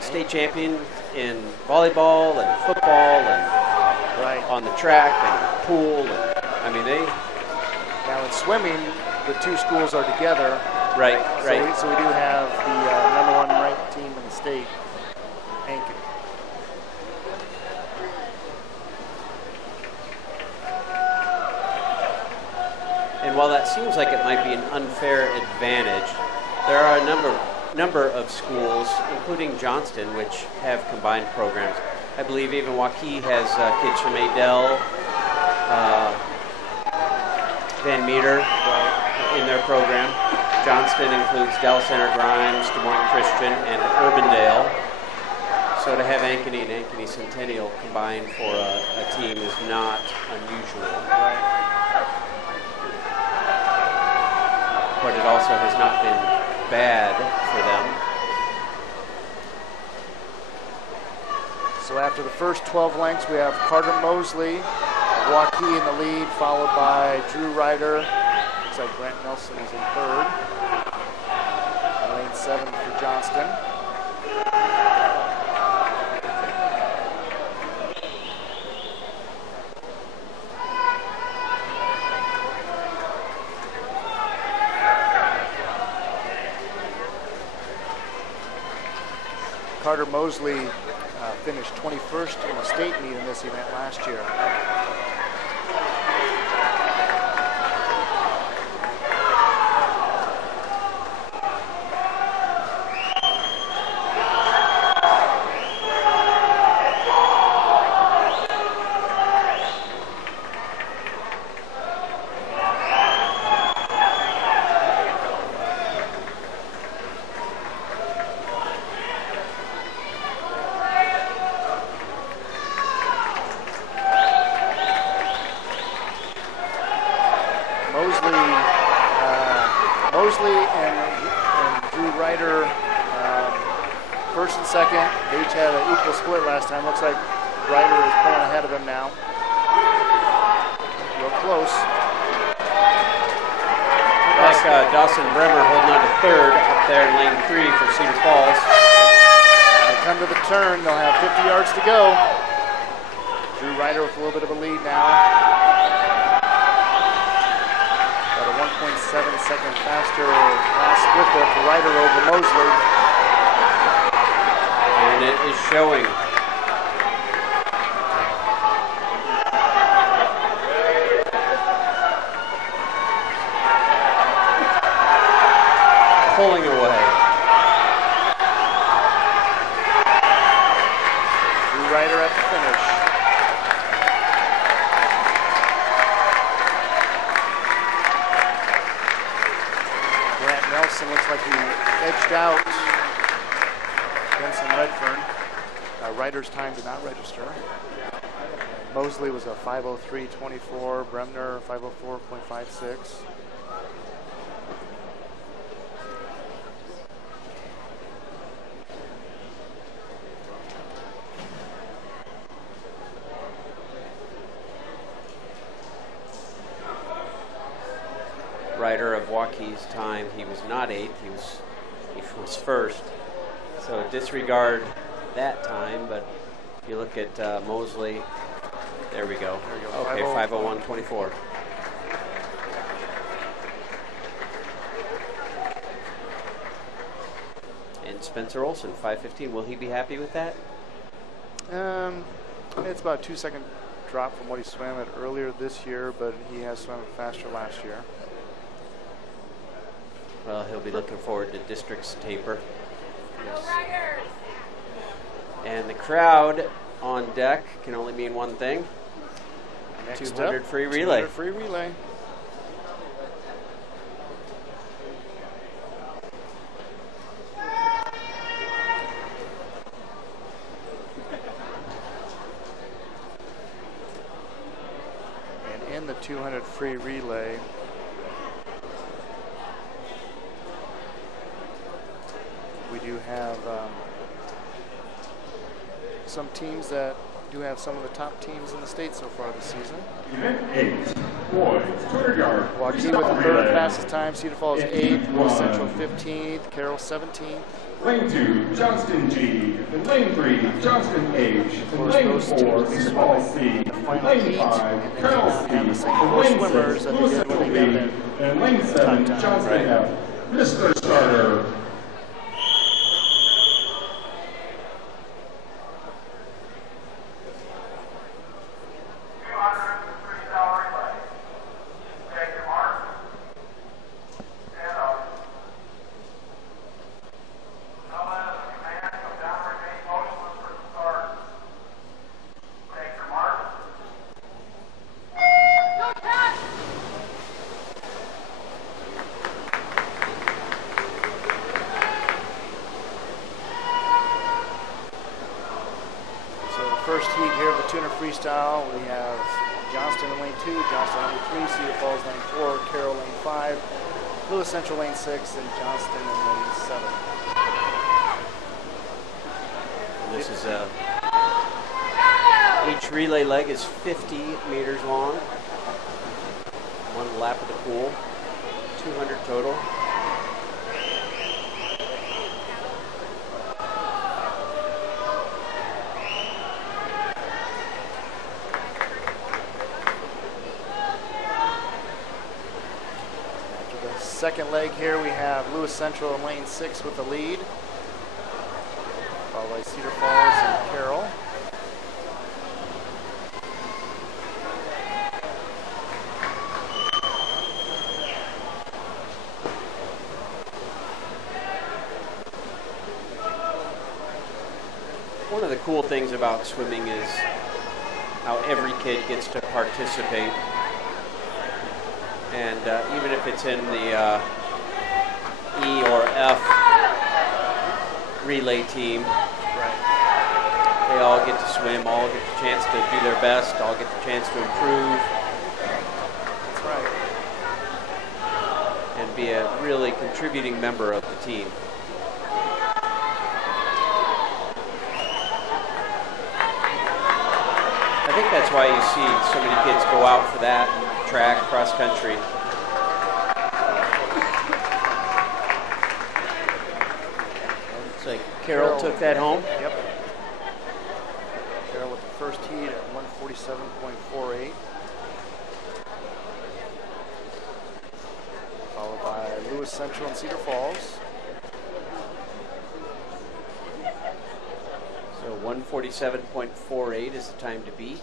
state champion in volleyball and football and on the track and pool. And, I mean, now in swimming, the two schools are together. Right. So we do have the #1 ranked team in the state, Ankeny. And while that seems like it might be an unfair advantage, there are a number of schools, including Johnston, which have combined programs. I believe even Waukee has kids from Adel, Van Meter in their program. Johnston includes Dallas Center Grimes, Des Moines Christian, and Urbandale. So to have Ankeny and Ankeny Centennial combined for a team is not unusual. But it also has not been bad for them. So after the first 12 lengths, we have Carter Mosley, Waukee in the lead, followed by Drew Ryder. Looks like Grant Nelson is in third. Lane 7 for Johnston. Carter Mosley finished 21st in the state meet in this event last year. Mosley and Drew Ryder, first and second. They each had an equal split last time. Looks like Ryder is pulling ahead of him now. Real close. Like Dawson Bremer holding on to third up there in lane 3 for Cedar Falls. They come to the turn. They'll have 50 yards to go. Drew Ryder with a little bit of a lead now. 1.7-second faster last split there for Ryder over Mosley. And it is showing. Pulling away. Drew Ryder at the finish. Looks like he edged out Benson Redfern. Ryder's time did not register. Mosley was a 5:03.24. Bremner 5:04.56. Ryder of Waukee's time, he was not 8th, he was first. So disregard that time, but if you look at Mosley, there we go. Okay, 5:01.24. And Spencer Olson, 5:15. Will he be happy with that? It's about a 2-second drop from what he swam at earlier this year, but he has swum faster last year. Well, he'll be looking forward to district's taper. Yes. And the crowd on deck can only mean one thing. Next 200 up, free relay. 200 free relay. And in the 200 free relay, we do have some teams that do have some of the top teams in the state so far this season. Event 8, boys, 200 yards. Waukee with the third fastest time, Cedar Falls 8th, West Central 15th, Carrol 17th. Lane 2, Johnston G. In lane 3, Johnston H. In lane 4, Cedar Falls C. In lane 5, Carrol C. In lane 6, Roosevelt B. And lane 7, Johnston F. Mr. Starter. First heat here of the 200 freestyle, we have Johnston in lane 2, Johnston in lane 3, Cedar Falls lane 4, Carrol lane 5, Lewis Central lane 6, and Johnston in lane 7. This is each relay leg is 50 meters long. One lap of the pool, 200 total. Second leg here, we have Lewis Central in lane 6 with the lead, followed by Cedar Falls and Carrol. One of the cool things about swimming is how every kid gets to participate. And even if it's in the E or F relay team, they all get to swim, all get the chance to do their best, all get the chance to improve. That's right. And be a really contributing member of the team. I think that's why you see so many kids go out for that. Track, cross country. Looks like Carrol took that home. Yep. Carrol with the first heat at 147.48. Followed by Lewis Central and Cedar Falls. So 147.48 is the time to beat.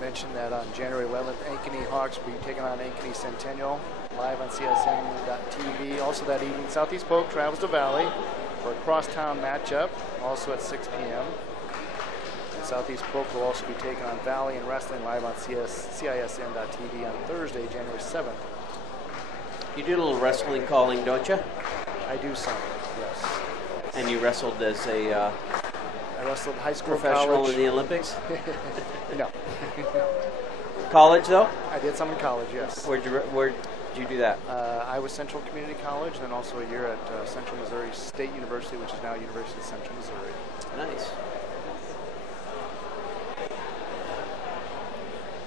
Mentioned that on January 11th, Ankeny Hawks will be taking on Ankeny Centennial live on CSN.TV. Also that evening, Southeast Polk travels to Valley for a crosstown matchup, also at 6 p.m. And Southeast Polk will also be taking on Valley and Wrestling live on CISN.TV on Thursday, January 7th. You do a little wrestling calling, don't you? I do some. Yes. And you wrestled as a I wrestled high school, professional college. in the Olympics? No. College, though? I did some in college, yes. Where'd you do that? Iowa Central Community College, and then also a year at Central Missouri State University, which is now University of Central Missouri. Nice.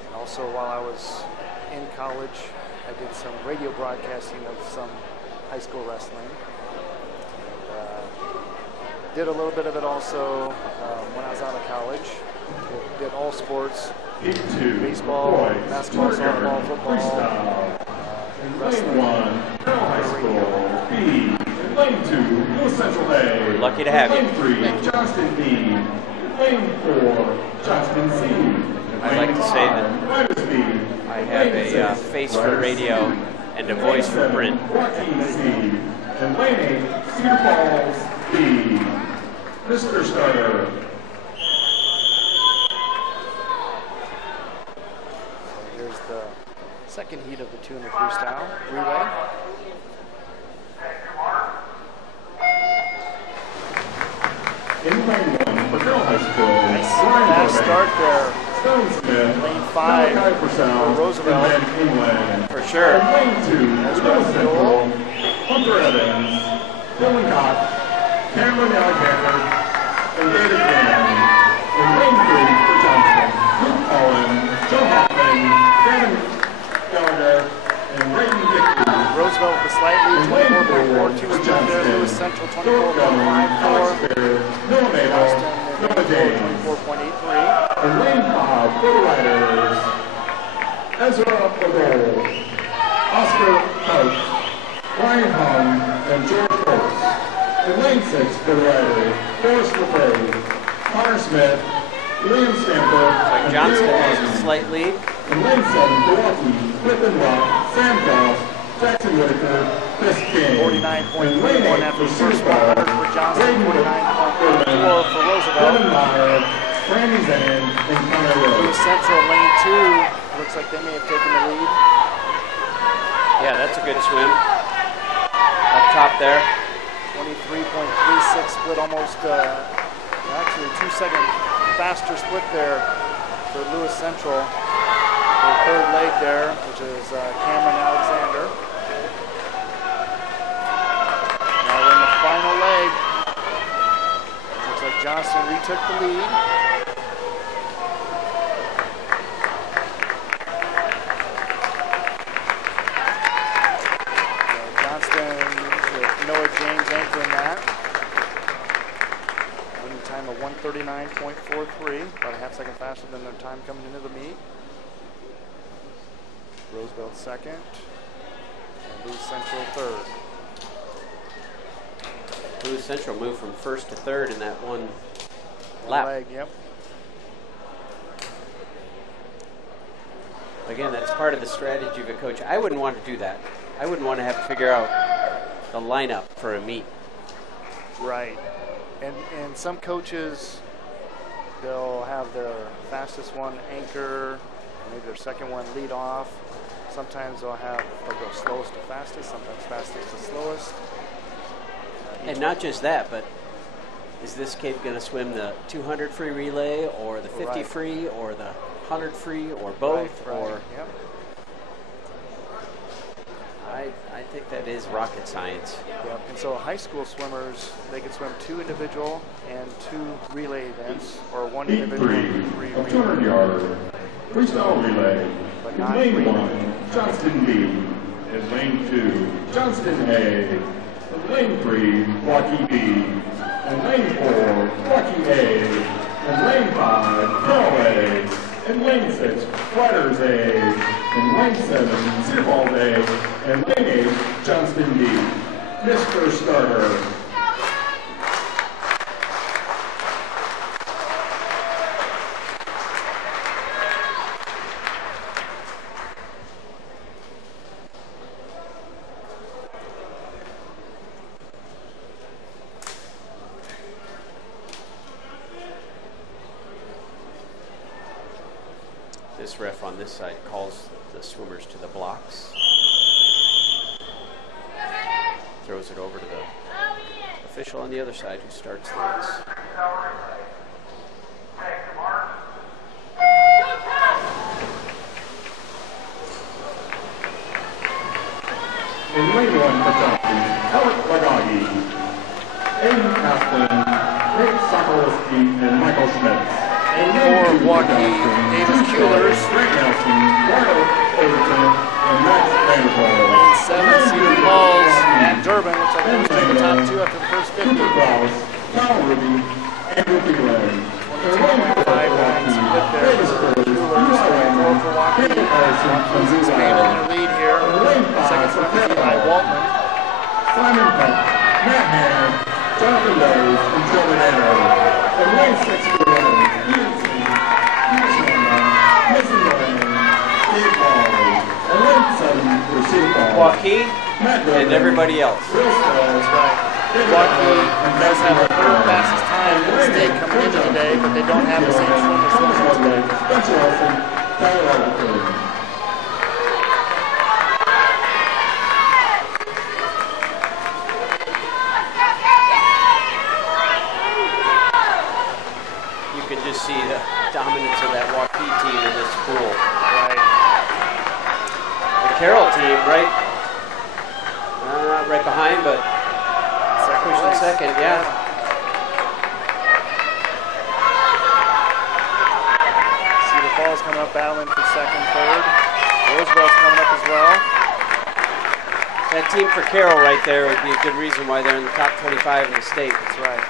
And also while I was in college, I did some radio broadcasting of some high school wrestling. And, did a little bit of it also when I was out of college. Did all sports, baseball, basketball, softball, football, wrestling. High School B. Lane 2, North Central A. We're lucky to have you. Lane 3, Johnston B. Lane 4, Johnston C. I'd like to say that I have a face for radio and a voice for print. Waukee C. And Lane 8, Cedar Falls B. Mr. Starter. Here's the second heat of the 200 freestyle relay. In Lane 1 for Carrol High School. Nice fast start there. Stone Smith. Lane 5 for Roosevelt. And England. For sure. In Lane 2, North Central. Hunter Evans. Dylan Cox. Cameron Alexander. And David Cannon. In Lane 3 for Johnston. Luke Cullen. Joe Hoffman. Kevin Gallagher. And Brayden Dickie. Roosevelt with a slight lead, 24.42 down there. Lewis Central 24.54. Noah Mabel. Noah James. 24.83. And Lane 5 for the Riders. Ezra O'Dole. Oscar Coates. Ryan Hung. And George Oates. In Lane 6 for the Riders. Forrest LeFay. Connor Smith. Liam Stamper. Like Johnston has a slight lead. In Lane 7 for Waukee. Whitman Rock. Sam Frost. Jackson Whitaker. Chris King. 49.21 after the first 100 for Johnston. 49.44 for Roosevelt. Kevin Meyer. Randy Zan. And Connor Lewis Rose. Central lane 2. Looks like they may have taken the lead. Yeah, that's a good swim. Up top there. 23.36 split, almost actually 2-second faster split there for Lewis Central. Their third leg there, which is Cameron Alexander. Now we're in the final leg. Looks like Johnston retook the lead. Noah James anchoring that. Winning time of 1:39.43, about a half second faster than their time coming into the meet. Roosevelt second, and Lewis Central third. Lewis Central moved from first to third in that one lap. Leg, yep. Again, that's part of the strategy of a coach. I wouldn't want to do that. I wouldn't want to have to figure out the lineup for a meet. Right. And some coaches, they'll have their fastest one anchor, maybe their second one lead off. Sometimes they'll go slowest to fastest, sometimes fastest to slowest. And not just that, but is this kid going to swim the 200 free relay or the 50 free or the 100 free or both? Right. Or Yep. I think that is rocket science. Yep. And so high school swimmers, they can swim 2 individual and 2 relay events, or 1 Heat individual 3 and 3 of relay. 200 yard freestyle relay. But In not lane relay. 1, Johnston B. In lane 2, Johnston A. In lane 3, Waukee B. In lane 4, Waukee A. In lane 5, Carrol A. In lane 6, Riders A. In lane 7, Cedar Falls A. In lane 8, Johnston B. Mr. Starter. This ref on this side calls the swimmers to the blocks. Throws it over to the official on the other side who starts the race. In lane 1 for Johnston, Alex Bagagi, Aiden Asplin, Nate Sokolowski, and Michael Schmitz. And for Waukee, Davis Kuehlers. Frank Nelson, Ronald Overton, and Max Vanderpool. Lane 7, Cedar Falls, and Durbin. Looks like those two the top two after the first 50. Cooper Krause, Kyle Ruby, Andrew Thielen. 22.5 points split there for Kuehlers, 4 for Waukee. Waukee's expanded their lead here. Second from Eli Waltman. Simon Peck, Matt Hanna, Jonathan Rose, and Joe Manano. And lane 6 for Ryan, Ian Smith, Hugh Shannon, Mason Moran, Dave Ballers. And lane 7 for Cedar Falls, Waukee Matt Durbin, and everybody else. Will Stalls, That's right. Waukee does have the third fastest time in the state coming into today, but they don't have the same swimmers swimming today. Spencer Olsen, Tyler Alderton. You can just see the dominance of that Waukee team in this pool. Right. The Carrol team, right behind, but pushing second, yeah. Cedar Falls coming up battling for second, third. Roosevelt's coming up as well. That team for Carrol right there would be a good reason why they're in the top 25 in the state. That's right.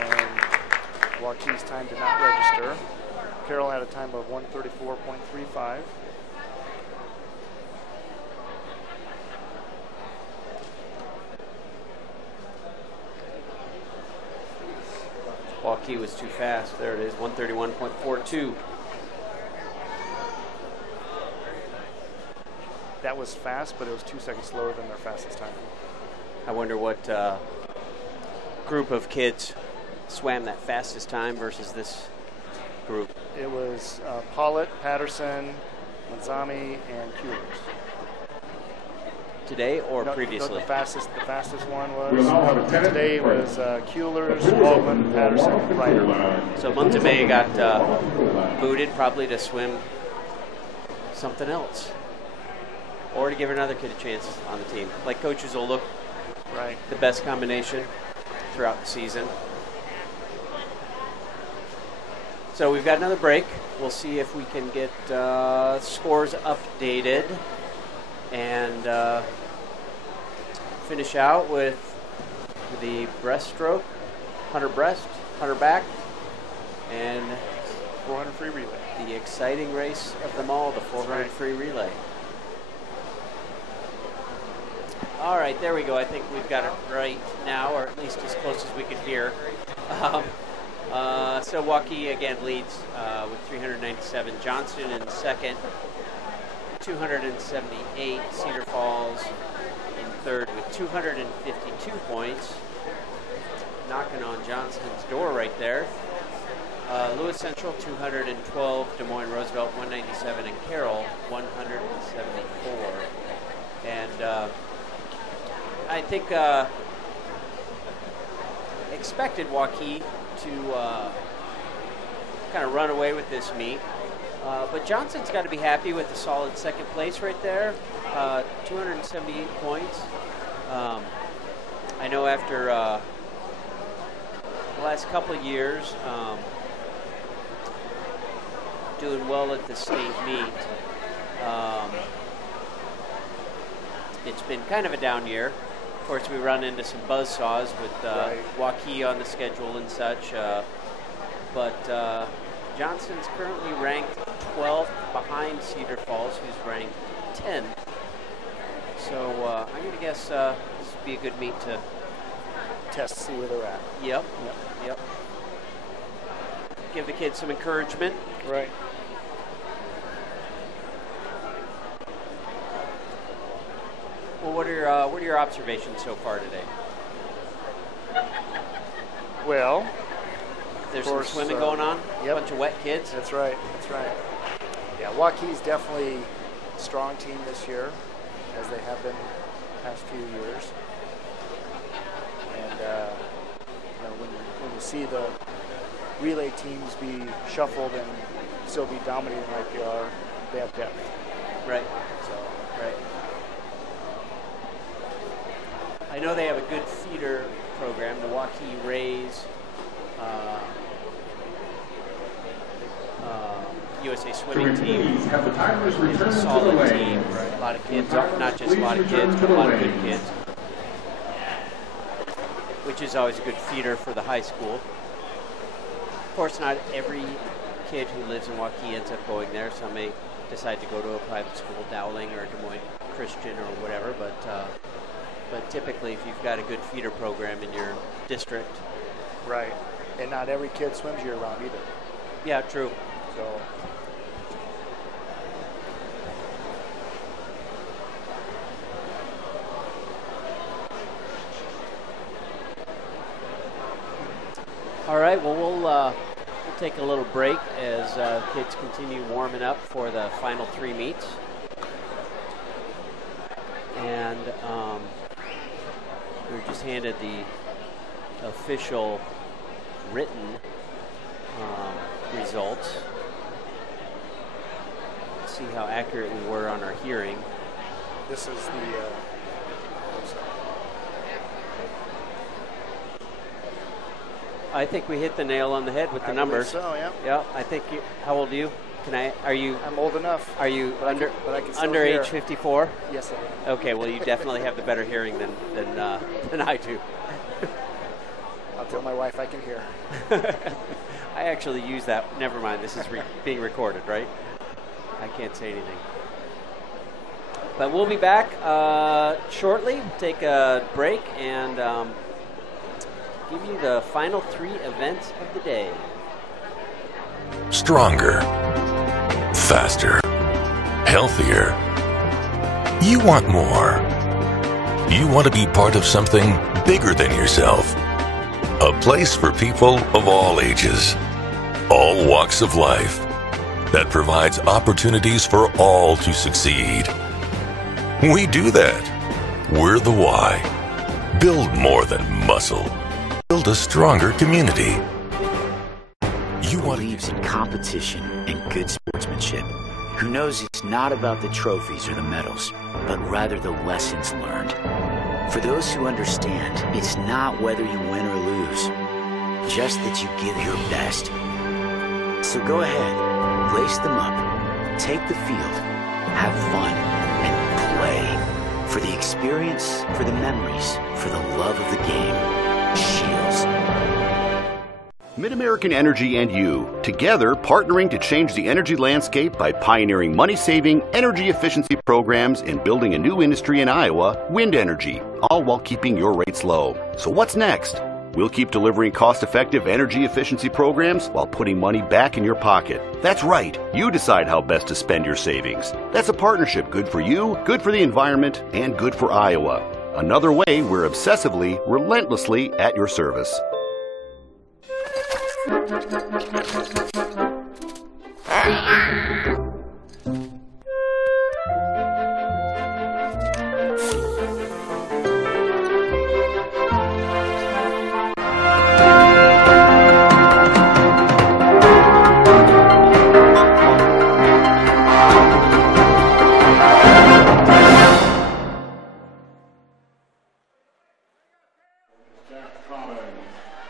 And Waukee's time did not register. Carrol had a time of 1:34.35. Waukee was too fast. There it is, 131.42. That was fast, but it was 2 seconds slower than their fastest time. I wonder what group of kids swam that fastest time versus this group. It was Pollitt, Patterson, Manzami, and Kuehlers. Today or No, previously? The fastest one We'll now have a was 10 today was Kuehlers, Waldman, Patterson, and Ryder. So Monteme got booted probably to swim something else. Or to give another kid a chance on the team. Like coaches will look Right. the best combination throughout the season. So we've got another break. We'll see if we can get scores updated and finish out with the breaststroke, 100 breast, 100 back, and 400 free relay. the exciting race of them all, the 400 free relay. All right, there we go. I think we've got it right now, or at least as close as we could hear. So Waukee again leads with 397. Johnston in second, 278. Cedar Falls in third with 252 points. Knocking on Johnston's door right there. Lewis Central 212, Des Moines Roosevelt 197, and Carrol 174. And I think expected Waukee to kind of run away with this meet. But Johnston's got to be happy with the solid second place right there. 278 points. I know after the last couple of years doing well at the state meet, it's been kind of a down year. Of course, we run into some buzzsaws with Waukee on the schedule and such. But Johnston's currently ranked 12th behind Cedar Falls, who's ranked 10th. So I'm going to guess this would be a good meet to Test to see where they're at. Yep. Give the kids some encouragement. Right. Well, what are your observations so far today? Well, There's of course, some swimming going on. Yep. A bunch of wet kids. That's right. Yeah, Waukee's definitely a strong team this year, as they have been the past few years. when you see the relay teams be shuffled and still be dominating like they are, they have depth. Right. So, right. I know they have a good feeder program. The Waukee Rays, USA swimming team is a solid team. A lot of kids, not just a lot of kids, but a lot of good kids, which is always a good feeder for the high school. Of course, not every kid who lives in Waukee ends up going there. Some may decide to go to a private school, Dowling or Des Moines Christian or whatever, but typically if you've got a good feeder program in your district. Right. And not every kid swims year round either. Yeah, true. So. All right, well, we'll take a little break as kids continue warming up for the final 3 meets. And we were just handed the official written results. Let's see how accurate we were on our hearing. This is the I think we hit the nail on the head with the numbers. So, yeah. Yeah, I think how old are you? Are you? I'm old enough. Are you under under age 54? Yes, I am. Okay, well, you definitely have the better hearing than I do. I'll tell my wife I can hear. I actually use that. Never mind. This is being recorded, right? I can't say anything. But we'll be back shortly. Take a break and give you the final 3 events of the day. Stronger, faster, healthier. You want more. You want to be part of something bigger than yourself. A place for people of all ages, all walks of life, that provides opportunities for all to succeed. We do that. We're the why. Build more than muscle. Build a stronger community. Who believes in competition and good sportsmanship, who knows it's not about the trophies or the medals, but rather the lessons learned. For those who understand, it's not whether you win or lose, just that you give your best. So go ahead, lace them up, take the field, have fun, and play. For the experience, for the memories, for the love of the game. Shields. Mid-American Energy and you, together partnering to change the energy landscape by pioneering money-saving, energy efficiency programs and building a new industry in Iowa, wind energy, all while keeping your rates low. So what's next? We'll keep delivering cost-effective energy efficiency programs while putting money back in your pocket. That's right, you decide how best to spend your savings. That's a partnership good for you, good for the environment, and good for Iowa. Another way we're obsessively, relentlessly at your service.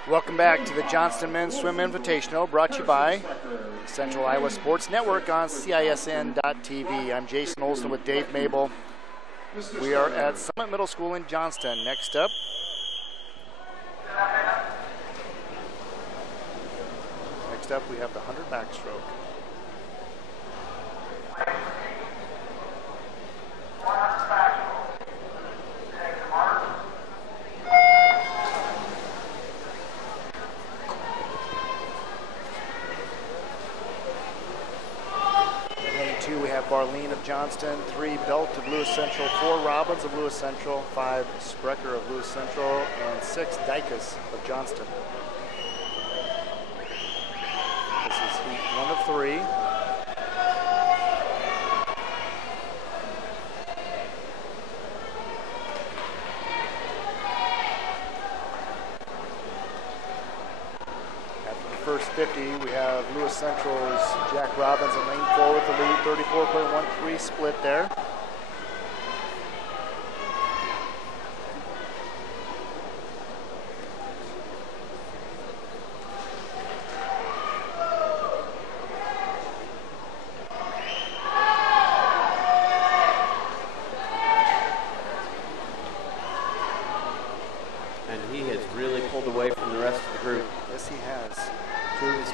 Welcome back to the Johnston Men's Swim Invitational, brought to you by Central Iowa Sports Network on CISN.TV. I'm Jason Olson with Dave Mabel. We are at Summit Middle School in Johnston. Next up, we have the 100 backstroke. Barleen of Johnston, 3 Belt of Lewis Central, 4 Robbins of Lewis Central, 5 Sprecher of Lewis Central, and 6 Dykus of Johnston. This is heat 1 of 3. first 50. We have Lewis Central's Jack Robbins in lane 4 with the lead, 34.13 split there.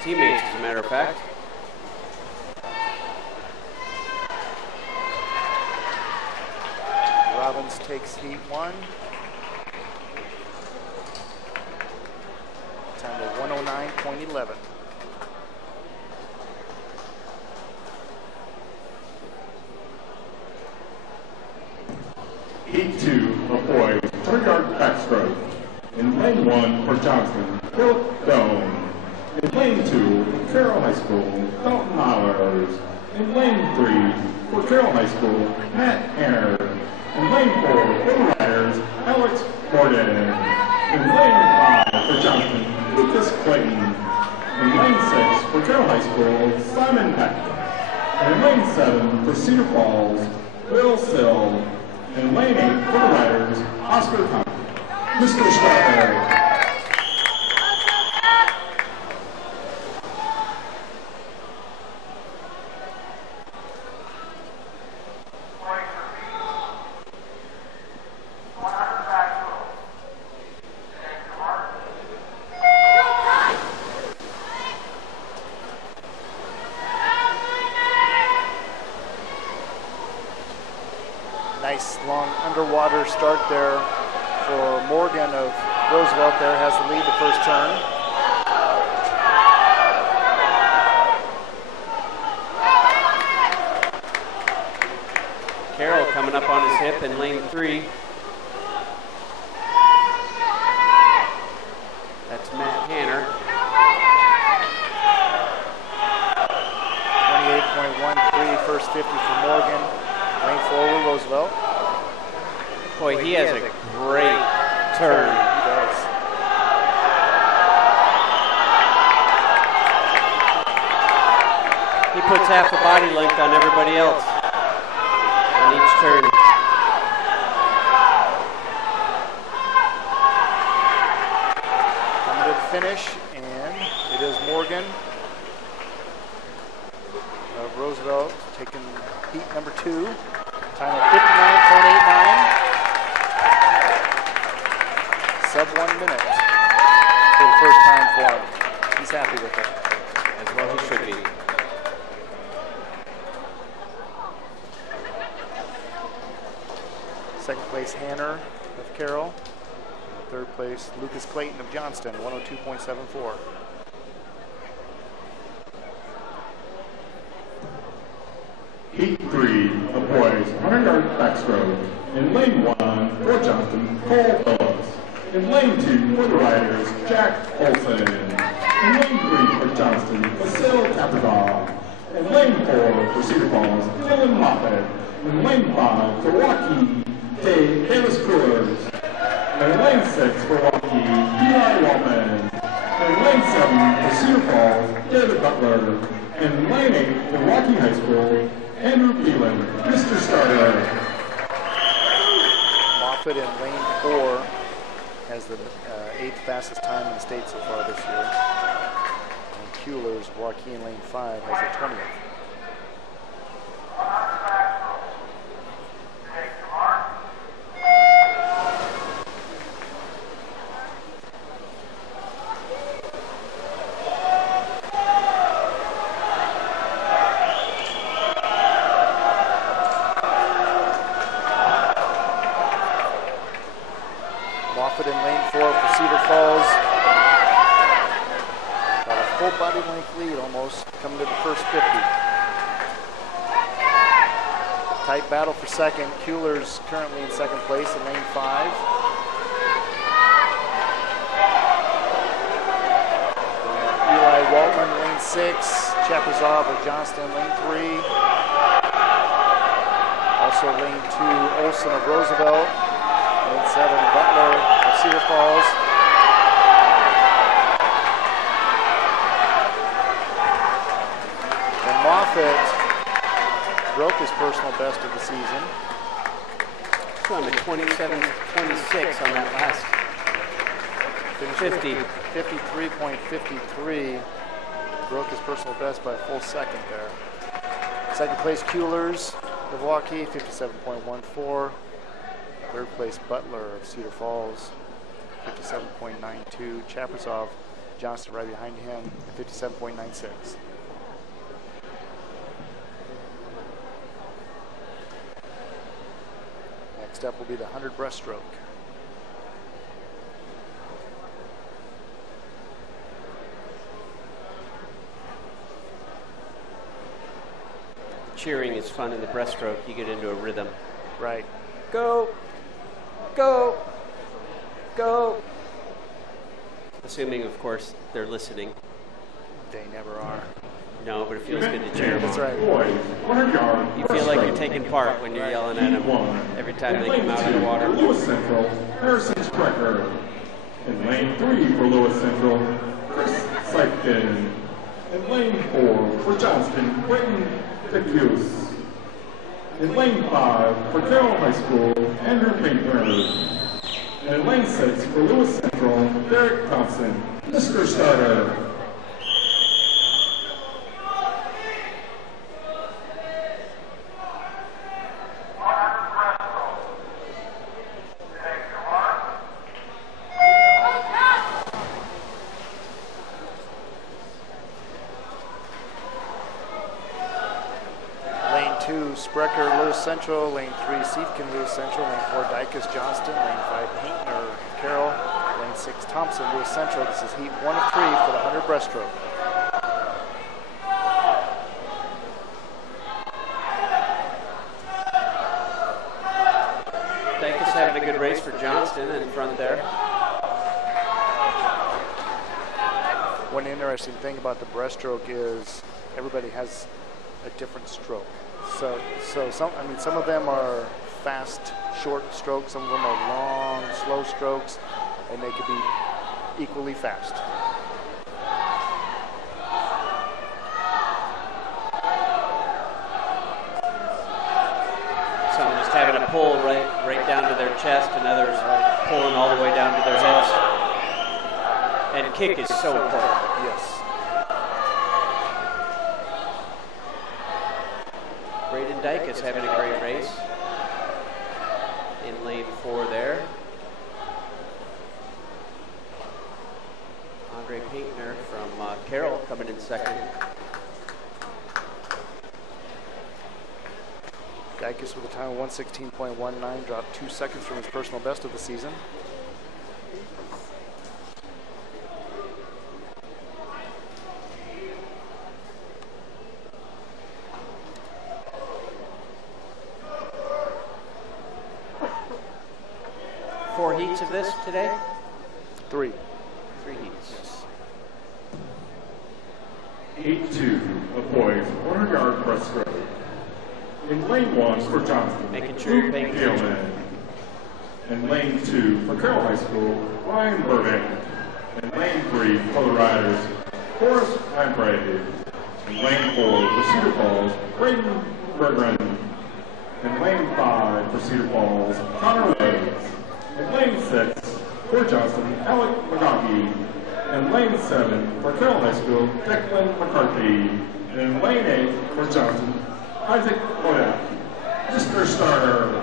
Teammates, as a matter of fact. Robbins takes heat 1. Time to 109.11. Heat 2 of boys, 3-yard backstroke. In lane 1 for Johnston, Philip Doan. In lane 2, Carrol High School, Dalton Hollers. In lane 3, for Carrol High School, Matt Hanner. In lane 4, for the Riders, Alex Gordon. In lane 5, for Johnston, Lucas Clayton. In lane 6, for Carrol High School, Simon Peck. In lane 7, for Cedar Falls, Bill Sill. In lane 8, for the Riders, Oscar Hunt. Mr. Starr. Nice long underwater start there for Morgan of Roosevelt. There has the lead the first turn. Carrol coming up on his hip in lane 3. That's Matt Hanner. 28.13 first 50 for Morgan. Lane 4 with Roosevelt. Boy, he has a great turn. He does. He puts half a body length on everybody else on each turn. Coming to the finish, and it is Morgan of Roosevelt taking heat number 2. Time of 59.89. Sub 1 minute for the first time for him. He's happy with it. As well he should be. Second place, Hanner of Carrol. Third place, Lucas Clayton of Johnston, 102.74. Heat 3 of boys, 100-yard backstroke. In lane 1 for Johnston, Cole Phillips. In lane 2 for the Riders, Jack Olson. In lane 3 for Johnston, Vasil Kapazov. In lane 4 for Cedar Falls, Dylan Moffett. In lane 5 for Waukee, Dave Davis Coolers. In lane 6 for Waukee, Eli Waltman. In lane 7 for Cedar Falls, David Butler. In lane 8 for Waukee High School, Andrew Peelan, Mr. Starter. Moffett in lane 4 has the 8th fastest time in the state so far this year. And Kuehler's Waukee in lane 5 has the 20th. Moffett in lane 4 for Cedar Falls. Got a full body length lead almost coming to the first 50. Tight battle for second. Kuehler's currently in second place in lane 5. Eli Waltman lane 6. Chapazov of Johnston lane 3. Also lane 2 Olson of Roosevelt. Lane 7, Butler of Cedar Falls. Moffett broke his personal best of the season. He's on the 27-26 on that last 50. 53.53. Broke his personal best by a full second there. Second place, Kuehlers of Waukee, 57.14. Third place, Butler of Cedar Falls, 57.92. Chapersov, Johnston right behind him, 57.96. Next up will be the 100 breaststroke. Cheering is fun in the breaststroke. You get into a rhythm. Right. Go, go, go. Assuming, of course, they're listening. They never are. No, but it feels good to cheer them. That's right. You feel like you're taking part when you're yelling at them every time they come out of the water. Lewis Central, Harrison Sprecher. In lane 3 for Lewis Central, Chris Seichten. In lane 4 for Johnston, Britton DeCuse. In lane 5 for Carrol High School, Andrew Painter. And in lane 6 for Lewis Central, Derek Thompson, Mr. Starter. Sprecher, Lewis Central, lane 3, Siefkin, Lewis Central, lane 4, Dykus, Johnston, lane 5, Paintner, Carrol, lane 6, Thompson, Lewis Central. This is heat 1 of 3 for the 100 breaststroke. Dykus having a good race for Johnston in front there. One interesting thing about the breaststroke is everybody has a different stroke. So some of them are fast, short strokes. Some of them are long, slow strokes, and they could be equally fast. Some just having a pull right down to their chest, and others pulling all the way down to their heads. And kick is so important. Yes. Dykus having a great race in lane 4 there. Andre Paintner from Carrol coming in second. Dykus with a time of 1:16.19, dropped 2 seconds from his personal best of the season. Heats of this today? 3. 3 heats. Yes. 8-2 of boys 100-yard breaststroke. In lane 1 for Johnston, making sure you're paying attention. In lane 2 for Carrol High School, Ryan Burbank. In lane 3 for the Riders, Forrest Lamprey. In lane 4 for Cedar Falls, Braden Bergeron. In lane 5 for Cedar Falls, Connor Rhodes. In lane 6 for Johnston, Alec McGonkey. In lane 7 for Carrol High School, Declan McCarthy. And in lane 8 for Johnston, Isaac Boyak. Mr. Starter.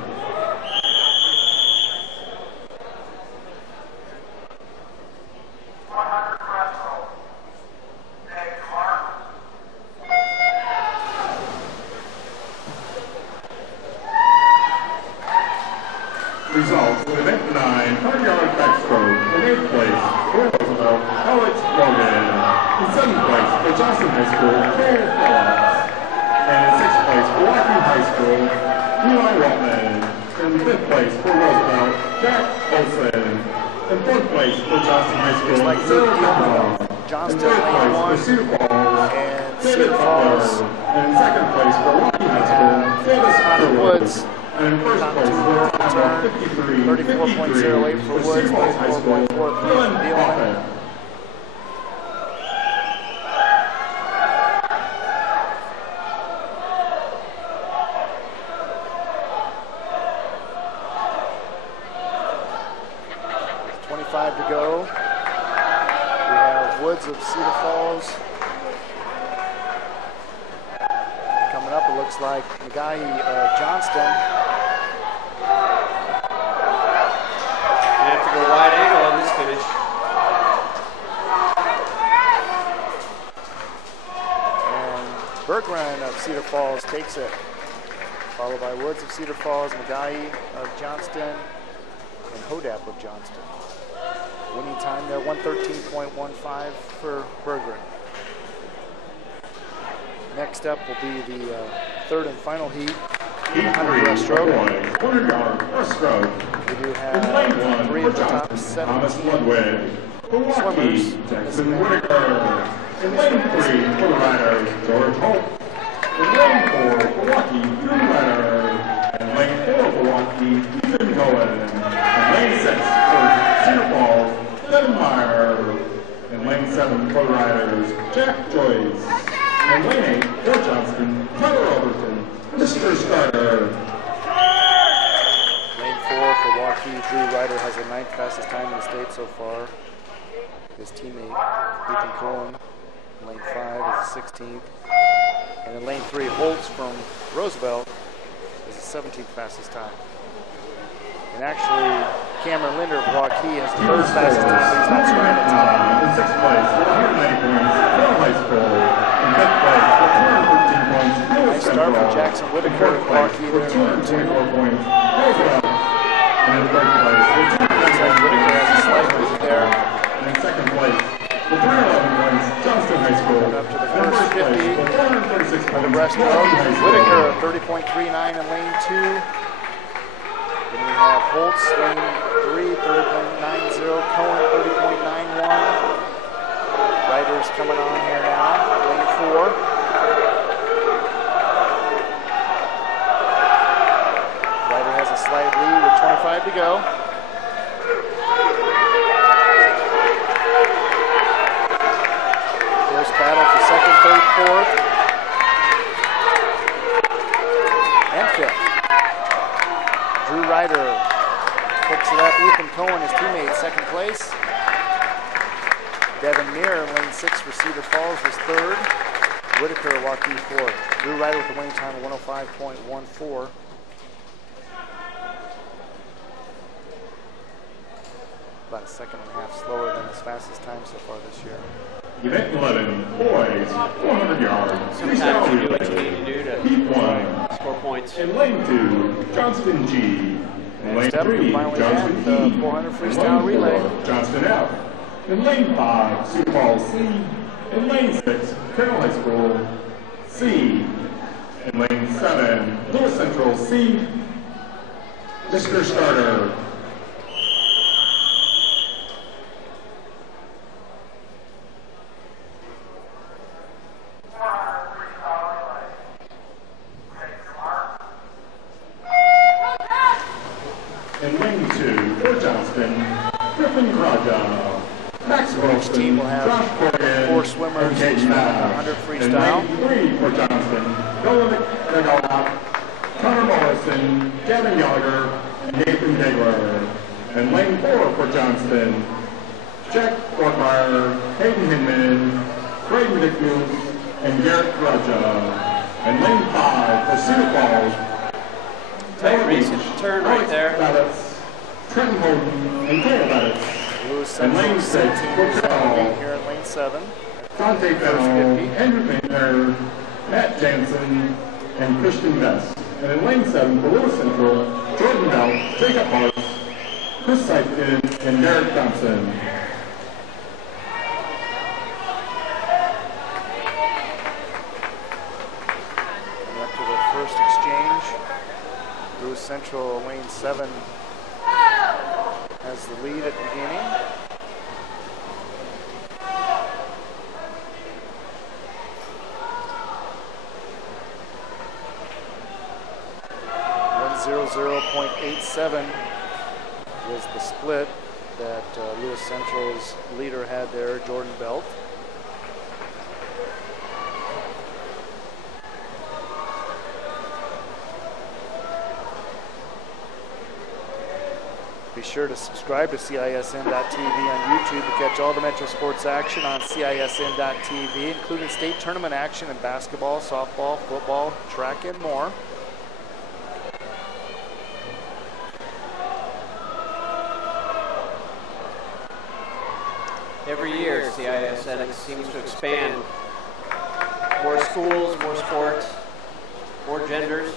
Results in event 9, 100-yard backstroke. In 8th place for Roosevelt, Alex Morgan. In 7th place for Johnston High School, Cole Phillips. And in 6th place for Waukee High School, Eli Waltman. In 5th place for Roosevelt, Jack Olson. In 4th place for Johnston High School, Sarah Kaplan. In 3rd place for Cedar Falls, David Falls. And in 2nd place for Waukee High School, Davis Woods. And in first place, we're at 34.08 for Woods, 34.43 for Dillon. Woods of Cedar Falls. Coming up, it looks like Magahi of Johnston. They have to go wide angle on this finish. And Berggren of Cedar Falls takes it, followed by Woods of Cedar Falls, Magahi of Johnston, and Hodap of Johnston. Winning time there, 113.15 for Berggren. Next up will be the third and final heat, 100 breaststroke. 100-yard breaststroke. We do have 3 of the top 17 swimmers. Jackson Whitaker. In lane 3 for the riders, George Holt. In lane 4 for Waukee, Drew Ryder. In lane 4 for Waukee, Ethan Cohen. In lane 6 for Cedar Falls, Devin Meyer. In lane 7 for the riders, Jack Joyce. In lane 8 for Johnston, Tyler Overton, Mr. Starter. Lane 4 for Waukee, Drew Ryder has the 9th fastest time in the state so far. His teammate, Ethan Cohen, lane 5 is the 16th. And in lane 3, Holtz from Roosevelt is the 17th fastest time. And actually, Cameron Linder of Waukee has the 3rd fastest time, but he's not trying to time. In 6th place, 190 points, Carrol High School. In 5th place, 215 points, Nice start for Jackson Whitaker of Waukee with there. 224 points, Roosevelt. And in 3rd place, Looks like Whitaker has a slight lead there. and in 2nd place, with 311 points, Johnston High School. Up to the And first 50 place, with 436 for the points, breaststroke. Johnston High School. Whitaker 30.39 in lane 2. Then we have Holtz, lane 3, 30.90. Cohen, 30.91. Riders coming on here now, lane 4. Ryder has a slight lead with 25 to go. Close battle for 2nd, 3rd, 4th, and 5th. Drew Ryder picks it up. Ethan Cohen, his teammate, 2nd place. Devin Meir in lane 6 for Cedar Falls was 3rd. Whitaker, Waukee, 4th. Drew Ryder with the winning time of 105.14. About a 2.5 slower than his fastest time so far this year. Event 11, boys, 100 yards. Sometimes you do what you need to do to Heat 1. score points. In lane 2, Johnston G. In lane Next up, 3, we finally Johnston have the E. 400 In freestyle lane relay. 4, Johnston F. In lane 5, Sioux Falls C. In lane 6, Carrol High School C. In lane 7, Lewis Central C. Mr. Starter. In lane 2, for Johnston, Griffin Kraja, Max Each Wilson, team will have Josh Corrigan, 4 swimmers and Kate each run Nash. 100 In freestyle. lane 3 for Johnston, Nolan McGowan, Connor Morrison, Gavin Gallagher, and Nathan Degler. In lane 4 for Johnston, Jack Ortmeyer, Hayden Hinman, Braden Dickmuth, and Garrett Kraja. In lane 5 for Cedar Falls, Tight race at the turn right there. Babbitts, Trenton Holden, and Cole Babbitts. Lewis And Central lane 6 for 17 is Carrol, here in lane 7. Dante Fennell, Andrew Painter, Matt Jansen, and Christian Vest. And in lane 7 for Lewis Central, Jordan Bell, Jacob Marks, Chris Seifkin, and Derek Thompson. And up to the first exchange. Lewis Central, lane 7, has the lead at the beginning. .87 was the split that Lewis Central's leader had there, Jordan Belt. Be sure to subscribe to CISN.TV on YouTube to catch all the Metro Sports action on CISN.TV, including state tournament action in basketball, softball, football, track, and more. Every year, CISN seems to expand. More schools, more sports, more genders.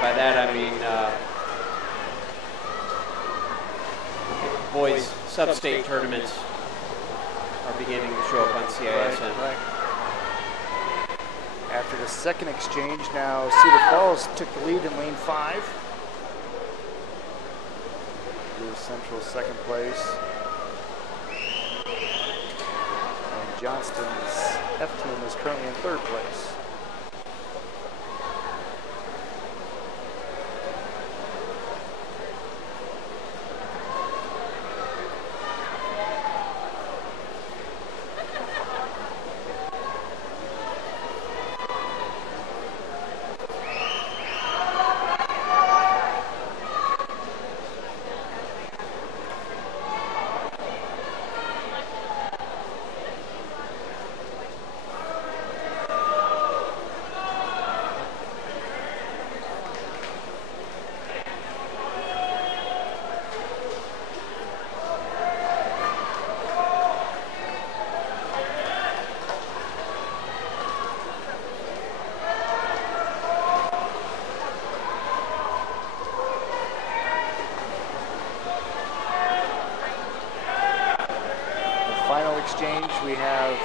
By that I mean boys sub-state tournaments are beginning to show up on CISN. Right. After the second exchange, now Cedar Falls took the lead in lane 5. Lewis Central second place. And Johnston's F team is currently in third place. Exchange, we have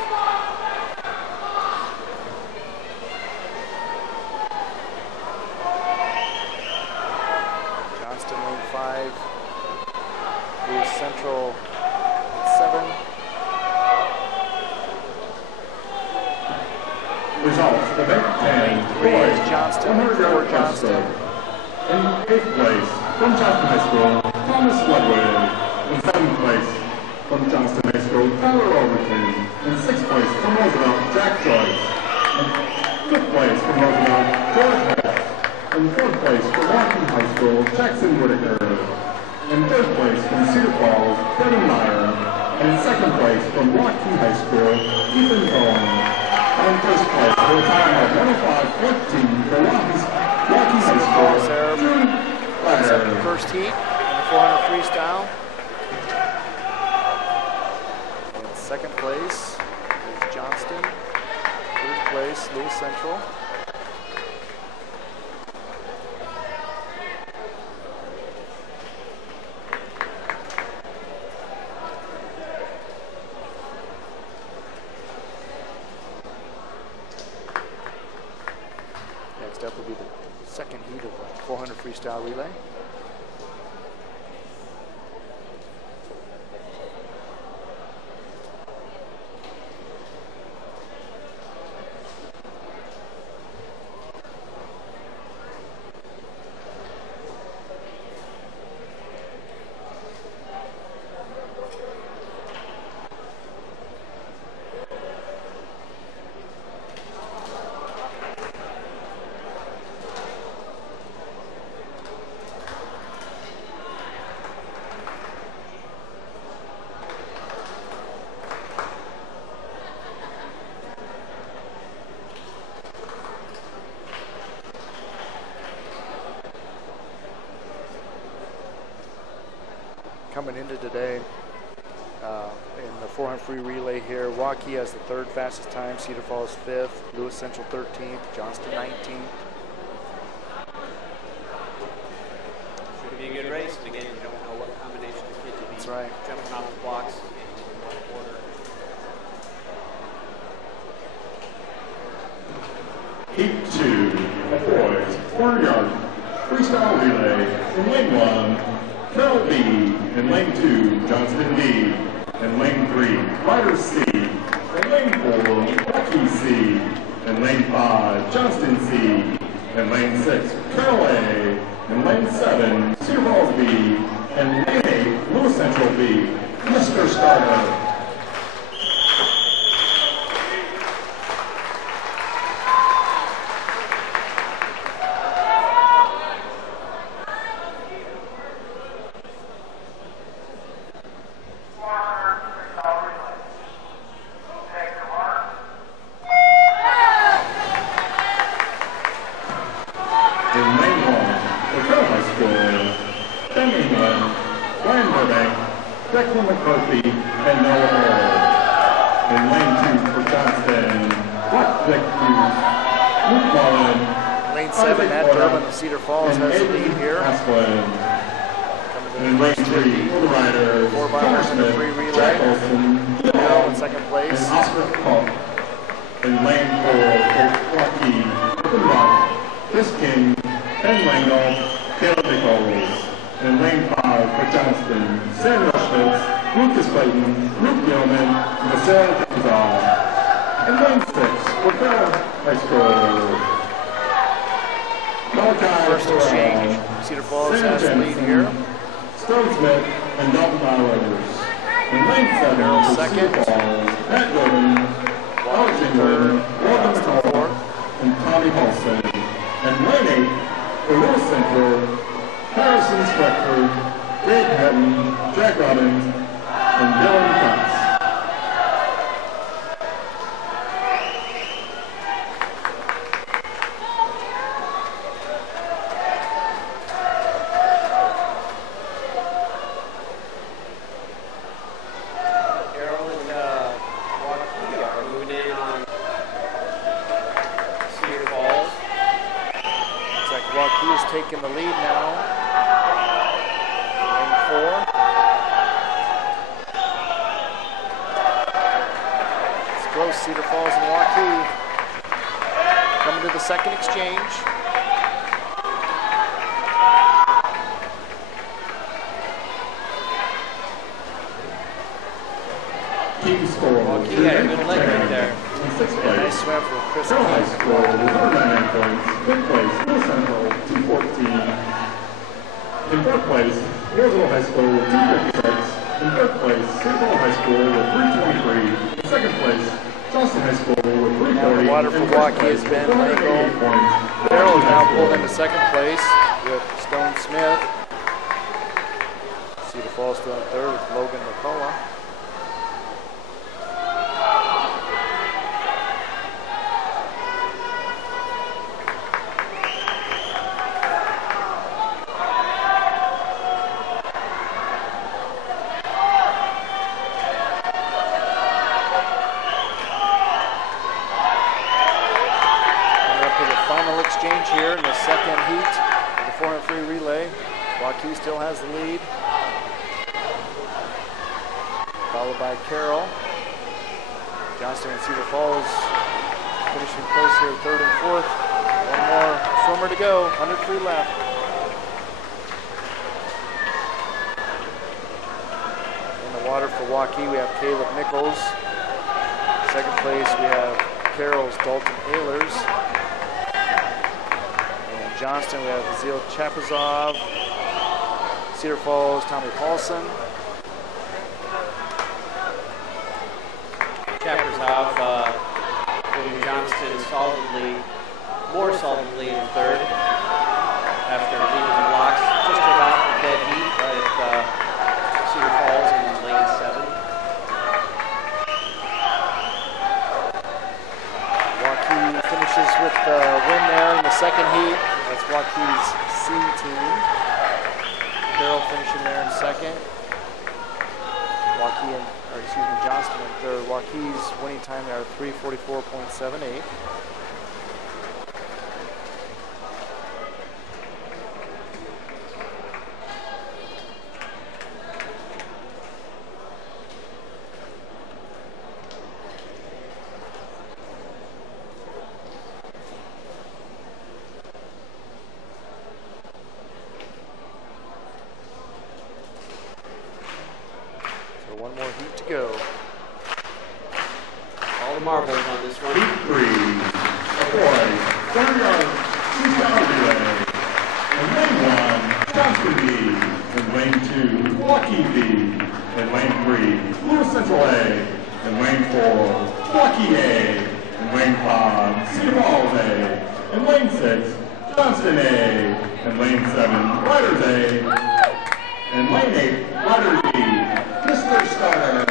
Johnston lane 5, Lewis Central 7. Results, event 10, boys, Johnston, 4 Johnston. In 8th place, from Johnston High School, Thomas Ludwig. In 7th place, from Johnston High School, Tyler Overton. In 6th place, from Roosevelt, Jack Joyce. In 5th place, from Roosevelt, George Hess. In 4th place, from Waukee High School, Jackson Whitaker. In 3rd place, from Cedar Falls, Brennan Meyer. And in 2nd place, from Waukee High School, Ethan Cohen. And in 1st place, for a time of 105-14 for Waukee High School, June Ladder. First heat in the 400 freestyle. Second place is Johnston. Third place, Lewis Central. Next up will be the second heat of the 400 freestyle relay. Coming into today in the 400 free relay here, Waukee has the 3rd fastest time, Cedar Falls 5th, Lewis Central 13th, Johnston 19th. Should be a good race, but again, you don't know what combination the kids will be. That's right. Jumping off the blocks. Heat 2, boys, 400-yard freestyle relay in lane 1. Carrol B. In lane 2, Johnston D. In lane 3, Ryder C. In lane 4, Waukee C. In lane 5, Johnston C. In lane 6, Carrol A. In lane 7, Cedar Falls B. In lane 8, Lewis Central B. Mr. Starter. 7. Matt Durbin of Cedar Falls has the lead here. In lane 3, for the riders, 4x100 free relay. Carrol in second place. And Oscar Cook. In lane 4, for Waukee, Chris King, Ben Langel, Caleb Nichols. In lane 5, for Johnston, Sam Rushmitz, Lucas Clayton, Luke Gilman, and Marcel Gonzal. In lane 6, for Carrol High School. First exchange. Cedar Falls has the lead here. Stone Smith and Dalton Bowers. In lane 7, Carrol for second. Cedar Falls, Matt Gordon, Alex England, Walden McCall, and Tommy Paulson. And lane 8, for Little Central, Harrison Sweckford, Dave Hatton, Jack Robbins, and Dylan Cox. Carrol and Waukee are moving in on Cedar Falls. Looks like Waukee is taking the lead now. Lane 4. It's close. Cedar Falls and Waukee coming to the second exchange. Team score. Waukee had a good leg right there. In 6th Nice place, swim from Chris Carrol High King. School with 109 points. 5th place, Little Central, 214. In 4th place, Roosevelt High School with 256. In 3rd place, Cedar Falls High School with 323. In 2nd place, Johnston High School with 340. Now the water for In 1st Waukee place, has been 488 points. Carrol is now High pulled School. into second place with Stone Smith. Cedar Falls still in third with Logan McCullough. Exchange here in the second heat of the 400 free relay. Waukee still has the lead, followed by Carrol. Johnston and Cedar Falls finishing close here, third and fourth. One more swimmer to go, 100 free left. In the water for Waukee, we have Caleb Nichols. Second place, we have Carroll's Dalton Ehlers. Johnston, we have Zil Chapazov. Cedar Falls, Tommy Paulson. Chapazov moving Johnston more solidly in third after leaving the blocks just about the dead heat at Cedar Falls in lane 7. Waukee finishes with the win there in the second heat. That's Waukee's C team. Carrol finishing there in second. Johnston in third. Waukee's winning time there, 3:44.78. One more heat to go. All the marbles on this one. Heat 3, boys, 30-yard freestyle relay. In lane 1, Johnston B. In lane 2, Waukee B. In lane 3, Little Central A. In lane 4, Waukee A. In lane 5, Cedar Falls A. In lane 6, Johnston A. In lane 7, Riders A. In lane 8, Riders B. Mr. Starter.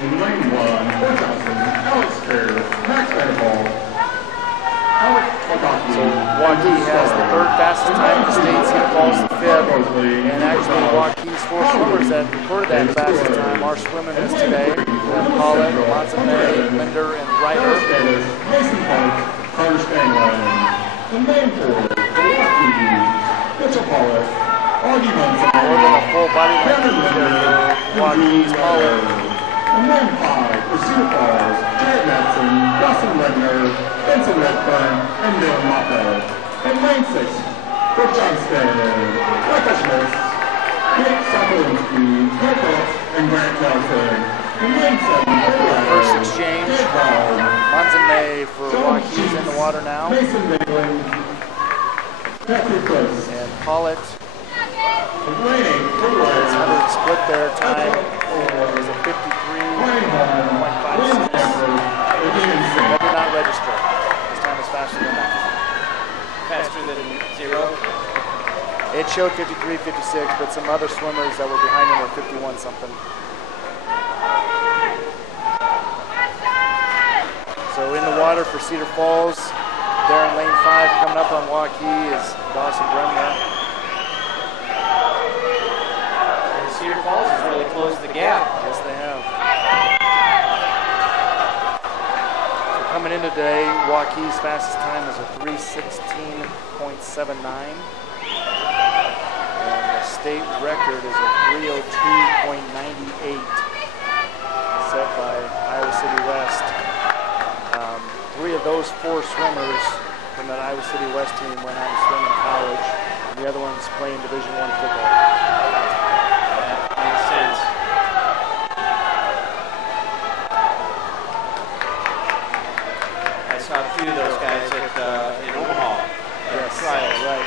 In lane 1, Fort Johnson, Alex Fair, Max Vanderbilt, Alex Waukee. So Waukee has And actually, Waukee's 4 swimmers that recorded that fastest time are swimming this today. We have Paulette, Monsanay, Linder, and Ryder. Mason Park, Carter Stanley. And lane 4, Waukee, Mitchell Paulette, Augie Munson. More than a full body length there for Waukee's Paulette. And lane 5 for Cedar Falls, Jared Madsen, Dustin Redner, Vincent Redfern, and Dylan Moffett. And lane 6 for Johnston, Michael Schmitz, Nick Sokolinski, Nick Phillips, and Grant Nelson. And lane 7 for first exchange. Monsanay for Waukee's in the water now. Mason Nagland, Matthew Chris, and Paulette. Lane 8 for Ryder. 100 split their time. It was a 53.56. That did not register. This time is faster than that. Faster than 0? It showed 53.56, but some other swimmers that were behind him were 51 something. So in the water for Cedar Falls, there in lane 5 coming up on Waukee is Dawson Bremner. And Cedar Falls has really closed the gap. Yes, they have. So coming in today, Waukee's fastest time is a 3:16.79. And the state record is a 3:02.98 set by Iowa City West. 3 of those 4 swimmers from that Iowa City West team went on to swim in college. And the other one's playing Division I football. That makes sense. I saw a few of those guys in Omaha. Yes, trials. right.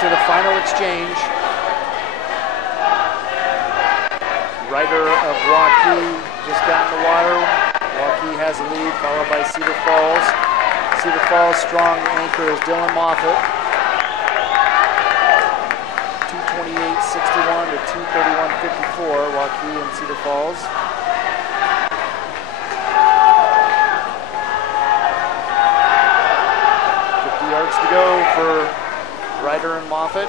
To the final exchange. Ryder of Waukee just got in the water. Waukee has the lead, followed by Cedar Falls. Cedar Falls' strong anchor is Dylan Moffett. 2:28.61 to 2:31.54, Waukee and Cedar Falls. Yards to go for Ryder and Moffett.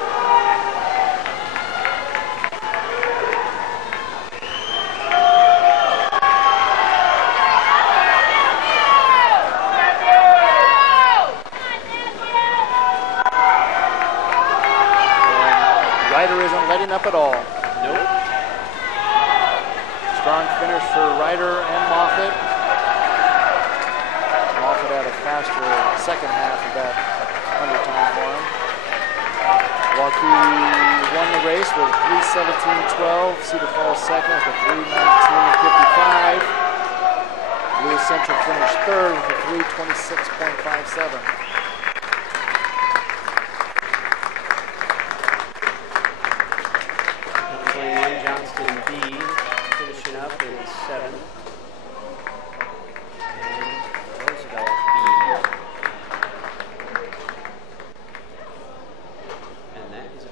Ryder isn't letting up at all. Nope. Strong finish for Ryder and Moffett. Moffett had a faster second half of that 100 time for him. Waukee won the race with 3:17.12. Cedar Falls second with a 3:19.55. Lewis Central finished third with a 3:26.57. Johnston B finishing up in 7th. And Roosevelt B. And that is it.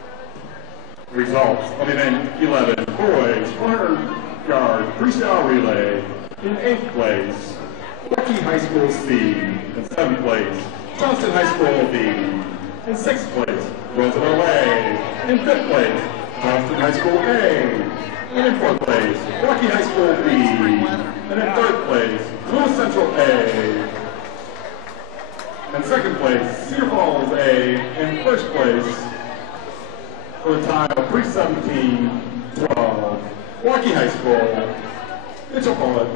Results of event 11, boys 400 yard freestyle relay. In 8th place, Waukee High School C. In 7th place, Johnston High School B. In 6th place, Roosevelt A. In 5th place, Johnston High School A. And in 4th place, Waukee High School B. And in 3rd place, Lewis Central A. In 2nd place, Cedar Falls A. In 1st place, for the time of 3:17.12, Waukee High School, Mitchell Follett,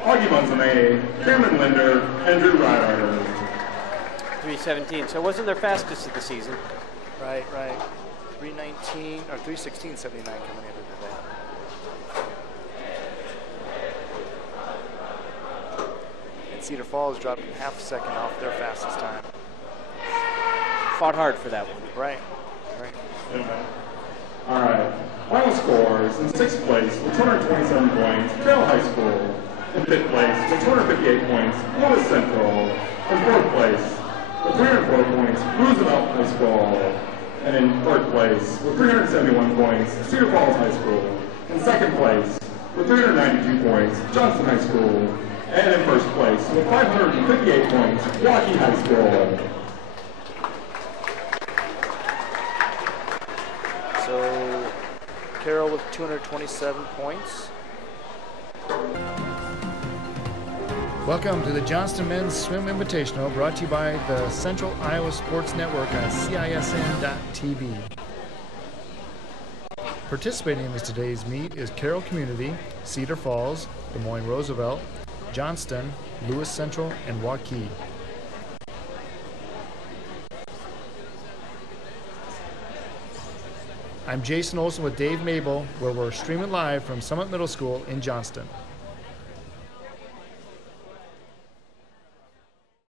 Augie Munson A, Cameron Linder, and Drew Ryder. 3:17. So it wasn't their fastest of the season. Right. 3:19 or 3:16.79 coming into today. And Cedar Falls dropped half a second off their fastest time. Fought hard for that one. Right. All right. Final scores. In 6th place, with 227 points, Carrol High School. In 5th place, with 258 points, Lewis Central. In 4th place, with 304 points, Roosevelt High School. And in third place, with 371 points, Cedar Falls High School. In second place, with 392 points, Johnston High School. And in first place, with 558 points, Waukee High School. So, Carrol with 227 points. Welcome to the Johnston Men's Swim Invitational, brought to you by the Central Iowa Sports Network on CISN.TV. Participating in today's meet is Carrol Community, Cedar Falls, Des Moines Roosevelt, Johnston, Lewis Central, and Waukee. I'm Jason Olson with Dave Mabel, where we're streaming live from Summit Middle School in Johnston.